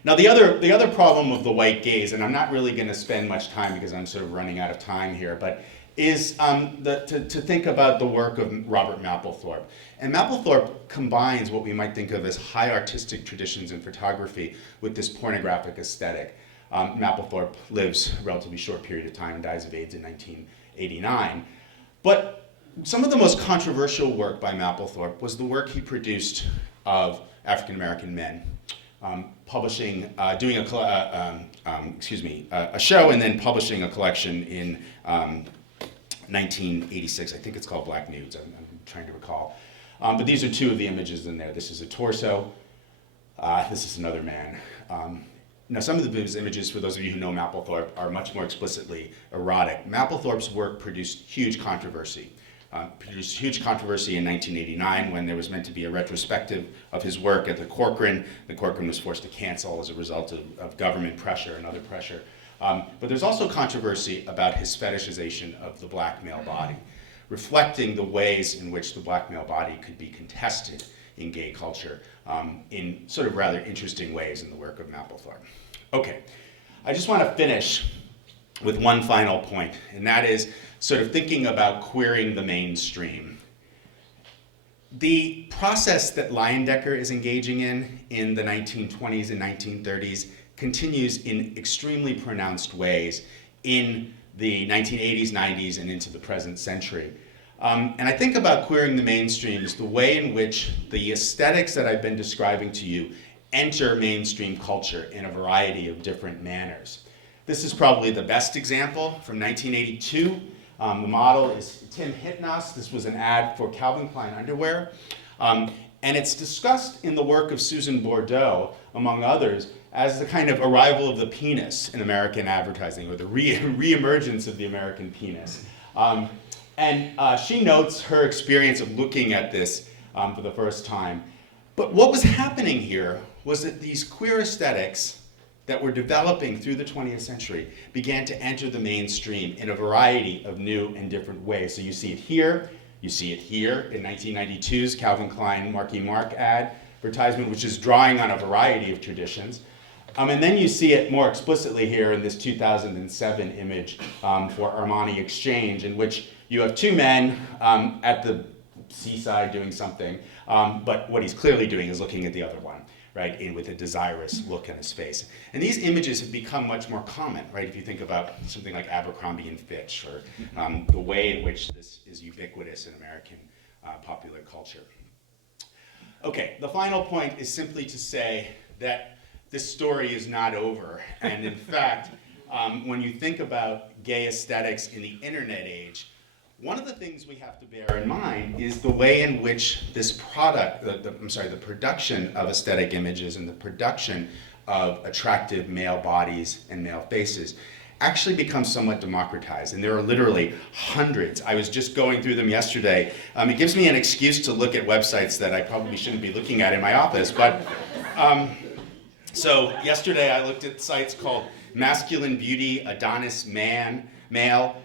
Now, the other problem of the white gaze, and I'm not really going to spend much time because I'm sort of running out of time here, but is to think about the work of Robert Mapplethorpe. And Mapplethorpe combines what we might think of as high artistic traditions in photography with this pornographic aesthetic. Mapplethorpe lives a relatively short period of time and dies of AIDS in 1989. But some of the most controversial work by Mapplethorpe was the work he produced of African-American men, publishing, doing a show and then publishing a collection in 1986. I think it's called Black Nudes, I'm trying to recall. But these are two of the images in there. This is a torso. This is another man. Now, some of these images, for those of you who know Mapplethorpe, are much more explicitly erotic. Mapplethorpe's work produced huge controversy. produced huge controversy in 1989 when there was meant to be a retrospective of his work at the Corcoran. The Corcoran was forced to cancel as a result of government pressure and other pressure. But there's also controversy about his fetishization of the black male body, reflecting the ways in which the black male body could be contested in gay culture in sort of rather interesting ways in the work of Mapplethorpe. Okay, I just want to finish with one final point, and that is sort of thinking about queering the mainstream. The process that Leyendecker is engaging in the 1920s and 1930s continues in extremely pronounced ways in the 1980s, 90s, and into the present century. And I think about queering the mainstream as the way in which the aesthetics that I've been describing to you enter mainstream culture in a variety of different manners. This is probably the best example from 1982. The model is Tim Hitnos. This was an ad for Calvin Klein underwear. And it's discussed in the work of Susan Bordeaux, among others, as the kind of arrival of the penis in American advertising, or the re-emergence of the American penis. And she notes her experience of looking at this for the first time. But what was happening here was that these queer aesthetics that were developing through the 20th century began to enter the mainstream in a variety of new and different ways. So you see it here, you see it here in 1992's Calvin Klein Marky Mark advertisement, which is drawing on a variety of traditions. And then you see it more explicitly here in this 2007 image for Armani Exchange, in which you have two men at the seaside doing something, but what he's clearly doing is looking at the other one, right, with a desirous look on his face. And these images have become much more common, right, if you think about something like Abercrombie and Fitch, or the way in which this is ubiquitous in American popular culture. Okay, the final point is simply to say that this story is not over. And in fact, when you think about gay aesthetics in the internet age, one of the things we have to bear in mind is the way in which this product, the production of aesthetic images and the production of attractive male bodies and male faces actually becomes somewhat democratized. And there are literally hundreds. I was just going through them yesterday. It gives me an excuse to look at websites that I probably shouldn't be looking at in my office. But so yesterday I looked at sites called Masculine Beauty, Adonis Male,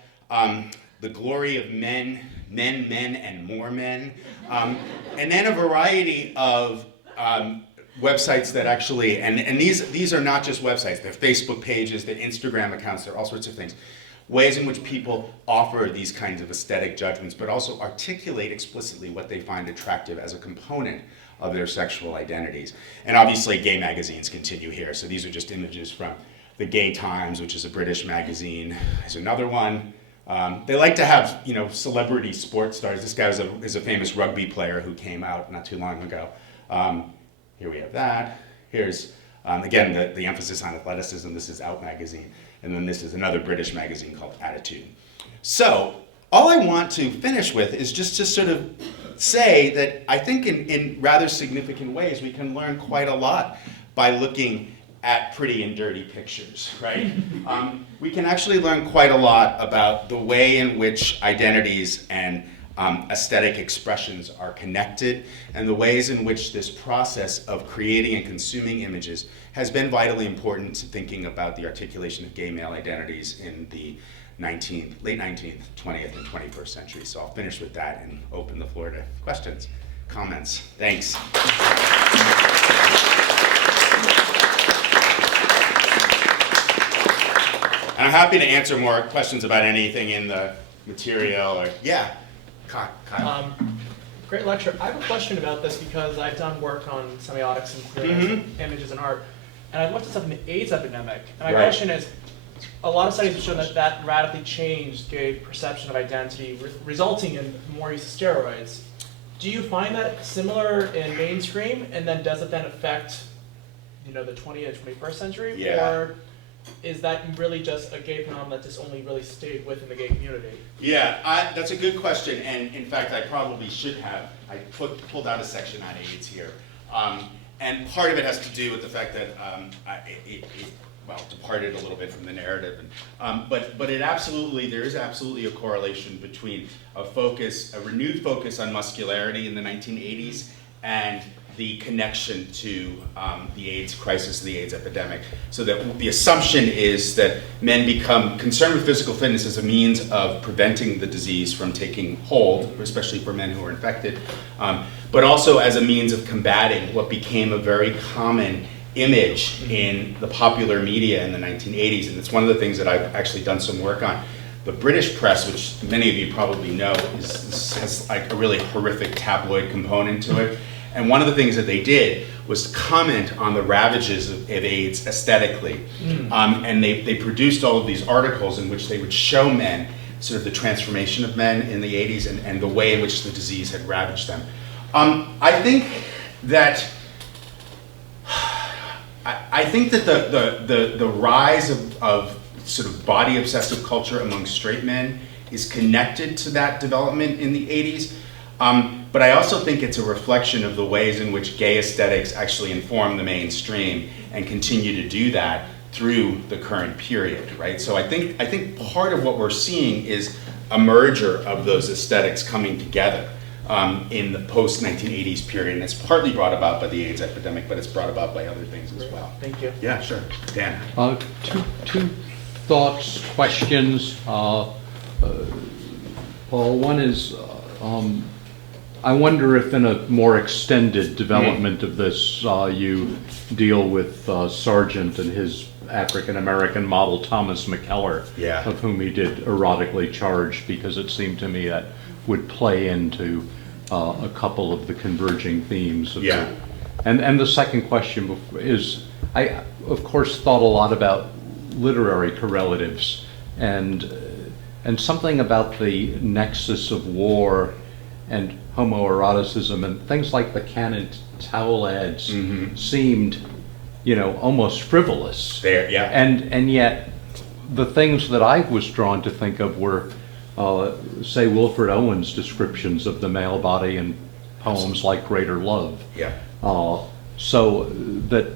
The Glory of Men, Men, and More Men, and then a variety of websites that actually, and these are not just websites, they're Facebook pages, they're Instagram accounts, they're all sorts of things. Ways in which people offer these kinds of aesthetic judgments, but also articulate explicitly what they find attractive as a component of their sexual identities. And obviously gay magazines continue here, so these are just images from the Gay Times, which is a British magazine. There's another one. They like to have, celebrity sports stars. This guy is a famous rugby player who came out not too long ago. Here we have that. Here's, again, the emphasis on athleticism. This is Out magazine. And then this is another British magazine called Attitude. So all I want to finish with is just to sort of say that I think in rather significant ways we can learn quite a lot by looking at pretty and dirty pictures, right? We can actually learn quite a lot about the way in which identities and aesthetic expressions are connected, and the ways in which this process of creating and consuming images has been vitally important to thinking about the articulation of gay male identities in the late 19th, 20th, and 21st century. So I'll finish with that and open the floor to questions, comments. Thanks. And I'm happy to answer more questions about anything in the material. Or yeah, Kyle. Great lecture. I have a question about this because I've done work on semiotics and queer images and art, and I've looked at stuff in the AIDS epidemic. And my question is, a lot of studies have shown that radically changed gay perception of identity, resulting in more use of steroids. Do you find that similar in mainstream, and then does it then affect, the 20th, 21st century? Yeah. Or is that really just a gay phenomenon that just only really stayed within the gay community? Yeah, that's a good question, and in fact, I probably should have. I pulled out a section on AIDS here. and part of it has to do with the fact that it departed a little bit from the narrative. But there is absolutely a correlation between a renewed focus on muscularity in the 1980s and the connection to the AIDS crisis, the AIDS epidemic. So that the assumption is that men become concerned with physical fitness as a means of preventing the disease from taking hold, especially for men who are infected, but also as a means of combating what became a very common image in the popular media in the 1980s. And it's one of the things that I've actually done some work on. The British press, which many of you probably know, has like a really horrific tabloid component to it. And one of the things that they did was comment on the ravages of AIDS aesthetically. And they produced all of these articles in which they would show men, sort of the transformation of men in the 80s and the way in which the disease had ravaged them. I think that the rise of sort of body obsessive culture among straight men is connected to that development in the 80s. But I also think it's a reflection of the ways in which gay aesthetics actually inform the mainstream and continue to do that through the current period, right? So I think part of what we're seeing is a merger of those aesthetics coming together in the post-1980s period. And it's partly brought about by the AIDS epidemic, but it's brought about by other things as well. Thank you. Yeah, sure. Dan. Two thoughts, questions. Paul, one is, I wonder if in a more extended development of this, you deal with Sargent and his African-American model, Thomas McKellar, Yeah. of whom he did erotically charged, because it seemed to me that would play into a couple of the converging themes. Of Yeah. And the second question is, I, of course, thought a lot about literary correlatives and something about the nexus of war and homoeroticism and things like the Canon towel ads seemed, almost frivolous. There, yeah. And yet, the things that I was drawn to think of were, say, Wilfred Owen's descriptions of the male body in poems like Greater Love. Yeah. So that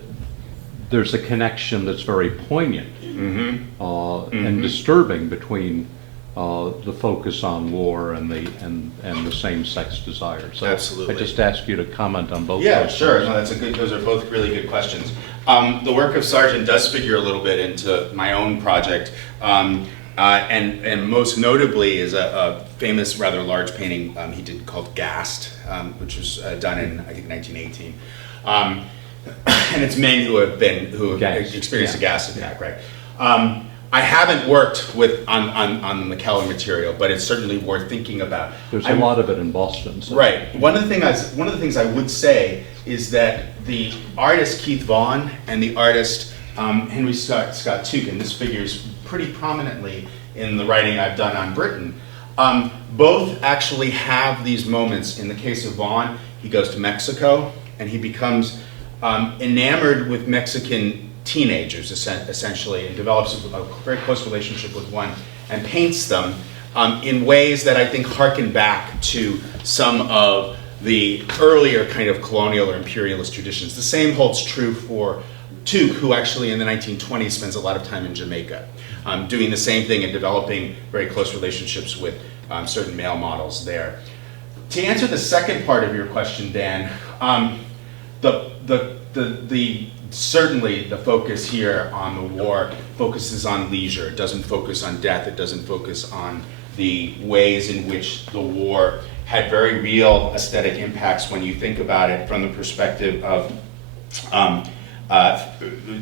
there's a connection that's very poignant and disturbing between the focus on war and the same-sex desire. So Absolutely. I just ask you to comment on both. Yeah, those sure. things. No, those are both really good questions. The work of Sargent does figure a little bit into my own project, and most notably is a famous, rather large painting he did called Gassed, which was done in, I think, 1918. And it's men who have experienced a gas attack, right? I haven't worked on the McKellar material, but it's certainly worth thinking about. There's a lot of it in Boston. So. Right. One of the things I would say is that the artist Keith Vaughan and the artist Henry Scott Tukin, this figures pretty prominently in the writing I've done on Britain, both actually have these moments. In the case of Vaughan, he goes to Mexico and he becomes enamored with Mexican teenagers, essentially, and develops a very close relationship with one and paints them in ways that I think harken back to some of the earlier kind of colonial or imperialist traditions. The same holds true for Tuke, who actually in the 1920s spends a lot of time in Jamaica, doing the same thing and developing very close relationships with certain male models there. To answer the second part of your question, Dan, certainly the focus here on the war focuses on leisure. It doesn't focus on death. It doesn't focus on the ways in which the war had very real aesthetic impacts when you think about it from the perspective of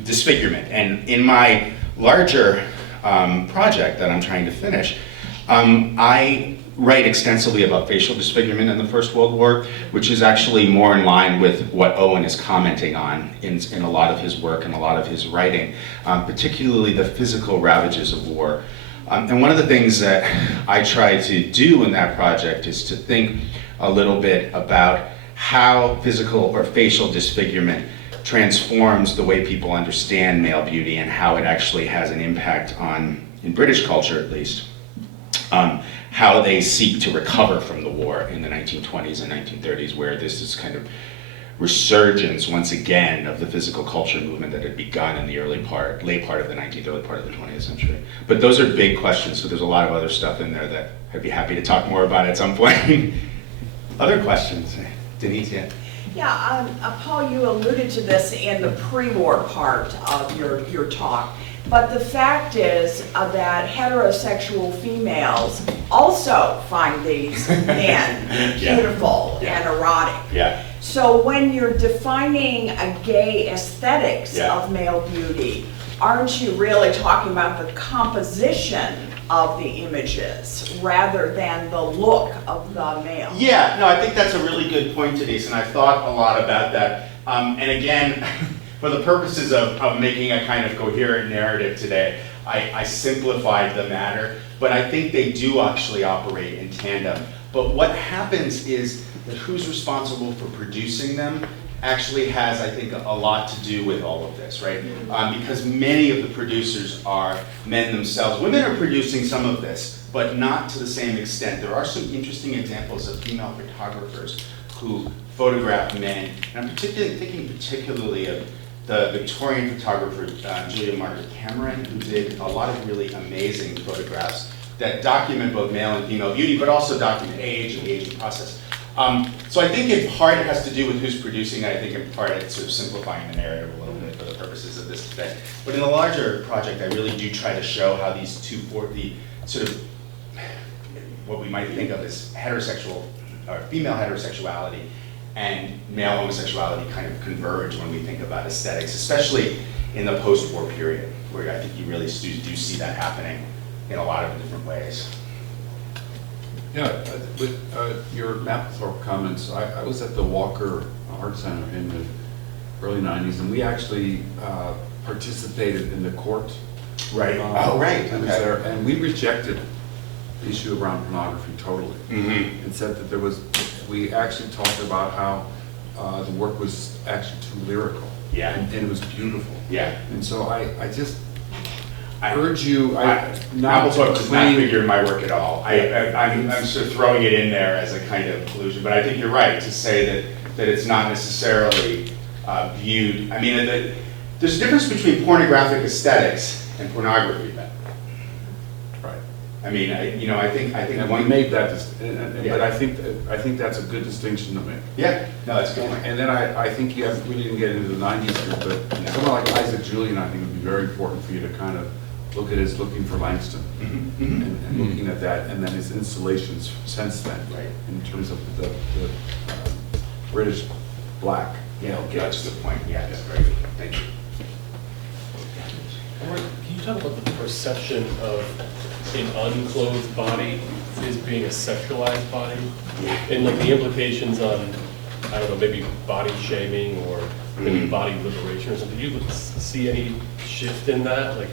disfigurement. And in my larger project that I'm trying to finish, I write extensively about facial disfigurement in the First World War, which is actually more in line with what Owen is commenting on in a lot of his work and a lot of his writing, particularly the physical ravages of war. And one of the things that I try to do in that project is to think a little bit about how physical or facial disfigurement transforms the way people understand male beauty and how it actually has an impact on, in British culture at least, how they seek to recover from the war in the 1920s and 1930s, where this is kind of resurgence once again of the physical culture movement that had begun in the late part of the 19th, early part of the 20th century. But those are big questions, so there's a lot of other stuff in there that I'd be happy to talk more about at some point. Other questions? Denise, yeah? Yeah, Paul, you alluded to this in the pre-war part of your talk, but the fact is that heterosexual females also find these men Yeah. beautiful Yeah. and erotic. Yeah. So when you're defining a gay aesthetics Yeah. of male beauty, aren't you really talking about the composition of the images rather than the look of the male? Yeah, no, I think that's a really good point, Denise, and I've thought a lot about that. And again, for the purposes of making a kind of coherent narrative today, I simplified the matter, but I think they do actually operate in tandem. But what happens is that who's responsible for producing them actually has, I think, a lot to do with all of this, right? Because many of the producers are men themselves. Women are producing some of this, but not to the same extent. There are some interesting examples of female photographers who photograph men, and I'm thinking particularly of the Victorian photographer Julia Margaret Cameron, who did a lot of really amazing photographs that document both male and female beauty, but also document age and the aging process. So I think in part it has to do with who's producing it. I think in part it's sort of simplifying the narrative a little bit for the purposes of this debate. But in the larger project, I really do try to show how these two, the sort of what we might think of as heterosexual, or female heterosexuality and male homosexuality kind of converge when we think about aesthetics, especially in the post-war period, where I think you really do see that happening in a lot of different ways. Yeah, with your Mapplethorpe comments, I was at the Walker Art Center in the early 90s, and we actually participated in the court. Right. Oh, right. I was Okay. there, and we rejected the issue around pornography totally, Mm-hmm. and said that we actually talked about how the work was actually too lyrical. Yeah. And it was beautiful. Yeah. And so I just urge you, Mapplethorpe does not figure in my work at all. I'm sort of throwing it in there as a kind of collusion, but I think you're right to say that it's not necessarily viewed. I mean, there's a difference between pornographic aesthetics and pornography. right. I mean, I think And one we made that, Yeah. but I think that's a good distinction to make. Yeah, no, that's a good. And then I think we didn't get into the 90s here, but someone like Isaac Julian, I think would be very important for you to kind of look at his Looking for Langston, Mm-hmm. and looking at that, and then his installations since then, Right. in terms of the British black male Yeah, that's gaze. a good point. Yeah, that's very good. Thank you. Can you talk about the perception of an unclothed body as being a sexualized body? And like the implications on, I don't know, maybe body shaming or maybe body liberation or something? Do you see any shift in that? Like,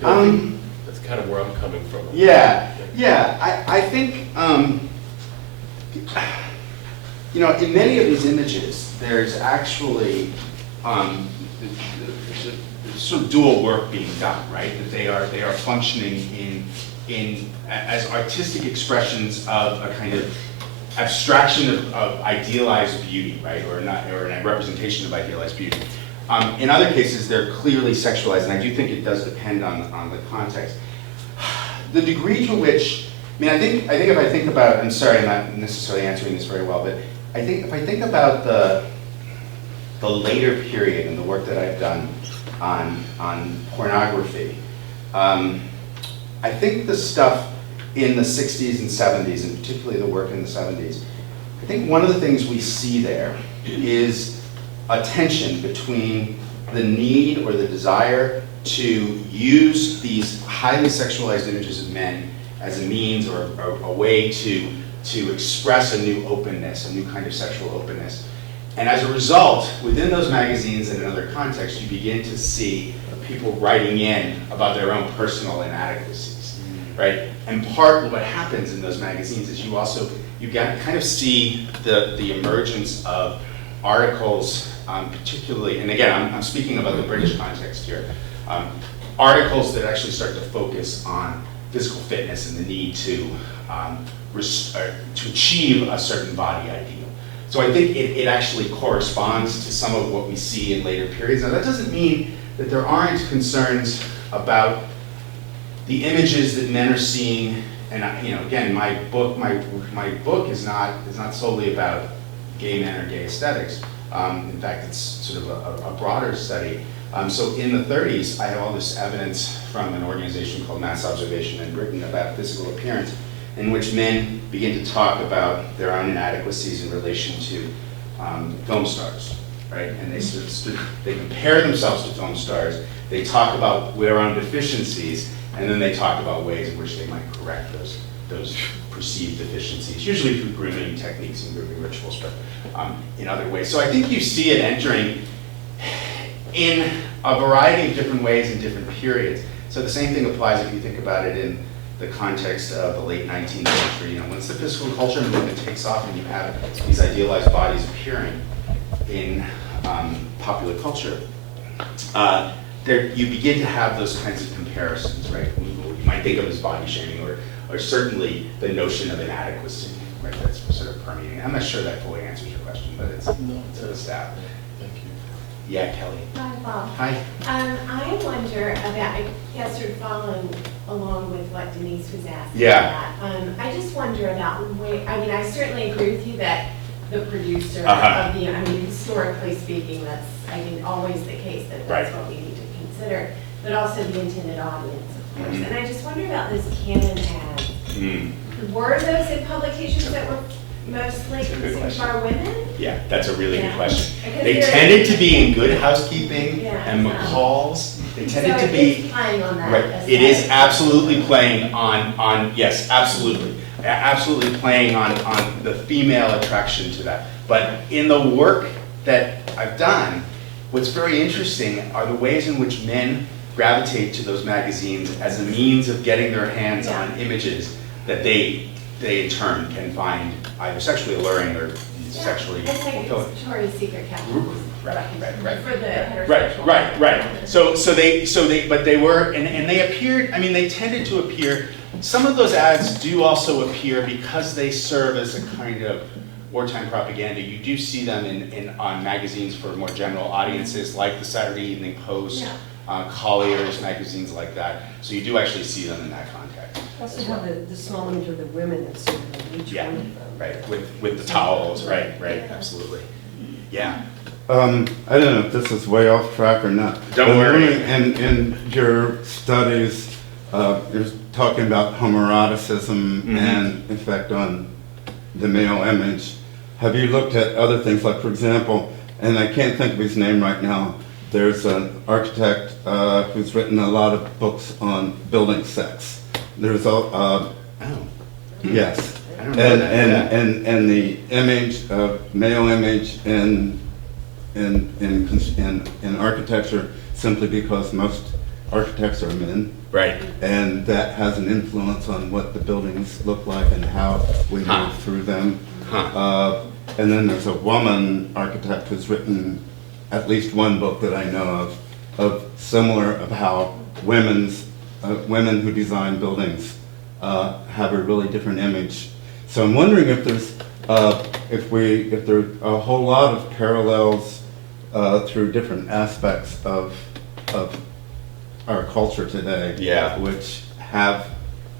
'cause I think that's kind of where I'm coming from. Yeah. I think, in many of these images, there's actually there's a sort of dual work being done, right? That they are functioning as artistic expressions of a kind of abstraction of idealized beauty, right? Or a representation of idealized beauty. In other cases, they're clearly sexualized, and I do think it does depend on the context. The degree to which, I think if I think about, I'm sorry, I'm not necessarily answering this very well, but I think if I think about the later period and the work that I've done on pornography, I think the stuff in the 60s and 70s, and particularly the work in the 70s, I think one of the things we see there is a tension between the need or the desire to use these highly sexualized images of men as a means or a way to express a new openness, a new kind of sexual openness. And as a result, within those magazines and in other contexts, you begin to see people writing in about their own personal inadequacies, right? And part of what happens in those magazines is you kind of see the emergence of articles, particularly, and again, I'm speaking about the British context here, articles that actually start to focus on physical fitness and the need to achieve a certain body ideal. So I think it actually corresponds to some of what we see in later periods. Now that doesn't mean that there aren't concerns about the images that men are seeing. And again, my book is not solely about gay men or gay aesthetics. In fact, it's sort of a broader study. So in the 30s, I have all this evidence from an organization called Mass Observation in Britain about physical appearance, in which men begin to talk about their own inadequacies in relation to film stars, right? And they compare themselves to film stars. They talk about their own deficiencies, and then they talk about ways in which they might correct those perceived deficiencies, usually through grooming techniques and grooming rituals, but in other ways. So I think you see it entering in a variety of different ways in different periods. So the same thing applies if you think about it in the context of the late 19th century. Once the physical culture movement takes off and you have these idealized bodies appearing in popular culture, you begin to have those kinds of comparisons, right? You might think of as body shaming, or certainly the notion of inadequacy, right? That's sort of permeating. I'm not sure that fully answers your question, but it's a stab. Thank you. Yeah, Kelly. Hi, Bob. Hi. I wonder about, I guess sort of following along with what Denise was asking. Yeah. About. I just wonder about, I certainly agree with you that the producer Uh-huh. of historically speaking, that's, always the case that that's Right. what we need to consider, but also the intended audience, of course. Mhm. And I just wonder about this canon ads. Were those in publications that were mostly That's a good consumed question. by women? Yeah, that's a really good Yeah. question. Because They they're- tended to be in Good Housekeeping Yeah. and McCall's. They tended So to it be. is playing on that. Right, as it well. is absolutely playing on yes, absolutely. Absolutely playing on the female attraction to that. But in the work that I've done, what's very interesting are the ways in which men gravitate to those magazines as a means of getting their hands on images that they in turn can find either sexually alluring or sexually It's like fulfilling. Victoria's Secret capsules. Right. For the heterosexual. Right. But they were, and they appeared, they tended to appear, some of those ads do also appear because they serve as a kind of wartime propaganda. You do see them on magazines for more general audiences, like the Saturday Evening Post, Collier's, magazines like that. So you do actually see them in that context. Also have the small image of the women that's sort of in each Yeah, one of them. right, with the towels, right, absolutely. Yeah. I don't know if this is way off track or not. Don't But worry. In your studies, you're talking about homoeroticism and effect on the male image. Have you looked at other things, like, for example, and I can't think of his name right now, there's an architect who's written a lot of books on building sex. There's yes. I don't know that, And the image of male image in architecture, simply because most architects are men, Right. and that has an influence on what the buildings look like and how we move through them. And then there's a woman architect who's written at least one book that I know of similar, of how women who design buildings have a really different image. So I'm wondering if there's if there are a whole lot of parallels through different aspects of our culture today. Yeah. Which have,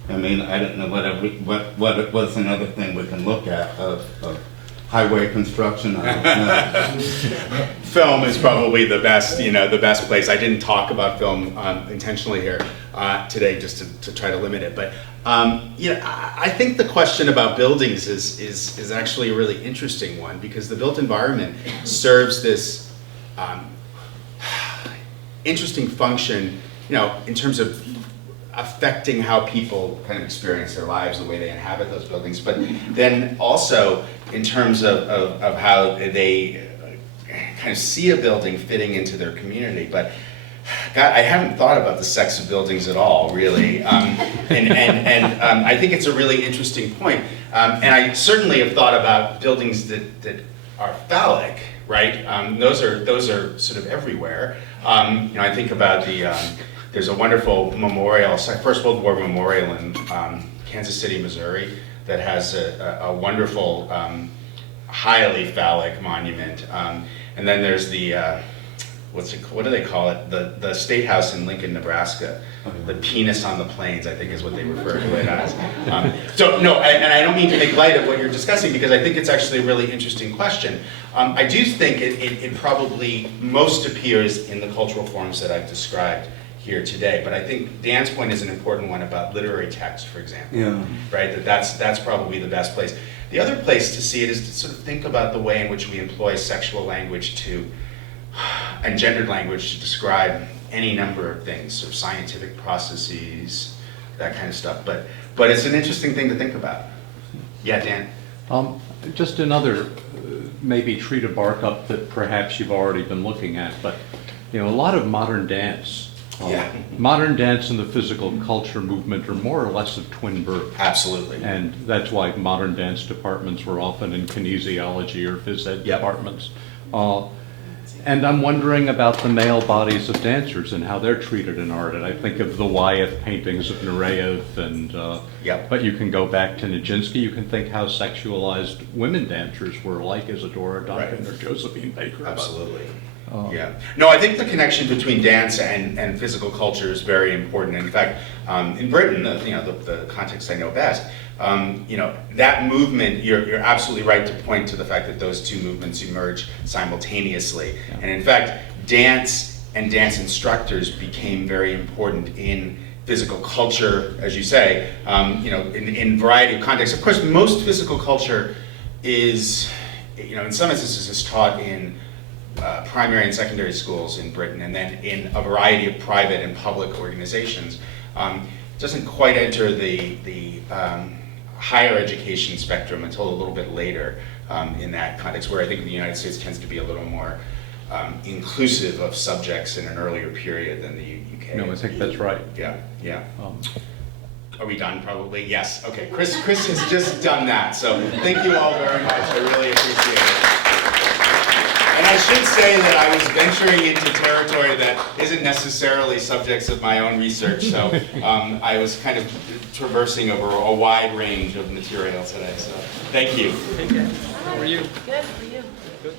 I don't know what it was, another thing we can look at of highway construction. I don't know. Film is probably the best, the best place. I didn't talk about film intentionally here today, just to try to limit it. But I think the question about buildings is actually a really interesting one, because the built environment serves this interesting function, in terms of affecting how people kind of experience their lives, the way they inhabit those buildings, but then also in terms of how they kind of see a building fitting into their community. But God, I haven't thought about the sex of buildings at all, really, and I think it's a really interesting point. And I certainly have thought about buildings that are phallic, right? Those are sort of everywhere. I think about there's a wonderful memorial, First World War memorial in Kansas City, Missouri, that has a wonderful highly phallic monument. And then there's the, what do they call it? The State House in Lincoln, Nebraska. The penis on the plains, I think is what they refer to it as. So no, and I don't mean to make light of what you're discussing, because I think it's actually a really interesting question. I do think it probably most appears in the cultural forms that I've described here today, but I think Dan's point is an important one about literary text, for example. Yeah. Right, that's probably the best place. The other place to see it is to sort of think about the way in which we employ sexual language and gendered language to describe any number of things, sort of scientific processes, that kind of stuff. But it's an interesting thing to think about. Yeah, Dan? Just another maybe tree to bark up that perhaps you've already been looking at, but a lot of modern dance. Modern dance and the physical culture movement are more or less of twin birth. Absolutely. And that's why modern dance departments were often in kinesiology or phys ed departments. And I'm wondering about the male bodies of dancers and how they're treated in art. And I think of the Wyeth paintings of Nureyev, and but you can go back to Nijinsky. You can think how sexualized women dancers were, like Isadora Duncan or Josephine Baker. Absolutely. Yeah. No, I think the connection between dance and physical culture is very important. In fact, in Britain, the context I know best, that movement, you're absolutely right to point to the fact that those two movements emerge simultaneously. Yeah. And in fact, dance and dance instructors became very important in physical culture, as you say, in a variety of contexts. Of course, most physical culture is, in some instances, is taught in primary and secondary schools in Britain, and then in a variety of private and public organizations. Doesn't quite enter the higher education spectrum until a little bit later in that context, where I think the United States tends to be a little more inclusive of subjects in an earlier period than the UK. No, I think that's right. Yeah. Are we done, probably? Yes. Okay. Chris has just done that, so thank you all very much. I really appreciate it. And I should say that I was venturing into territory that isn't necessarily subjects of my own research, so I was kind of traversing over a wide range of material today, so thank you. Take care. How are you? Good for you. Good.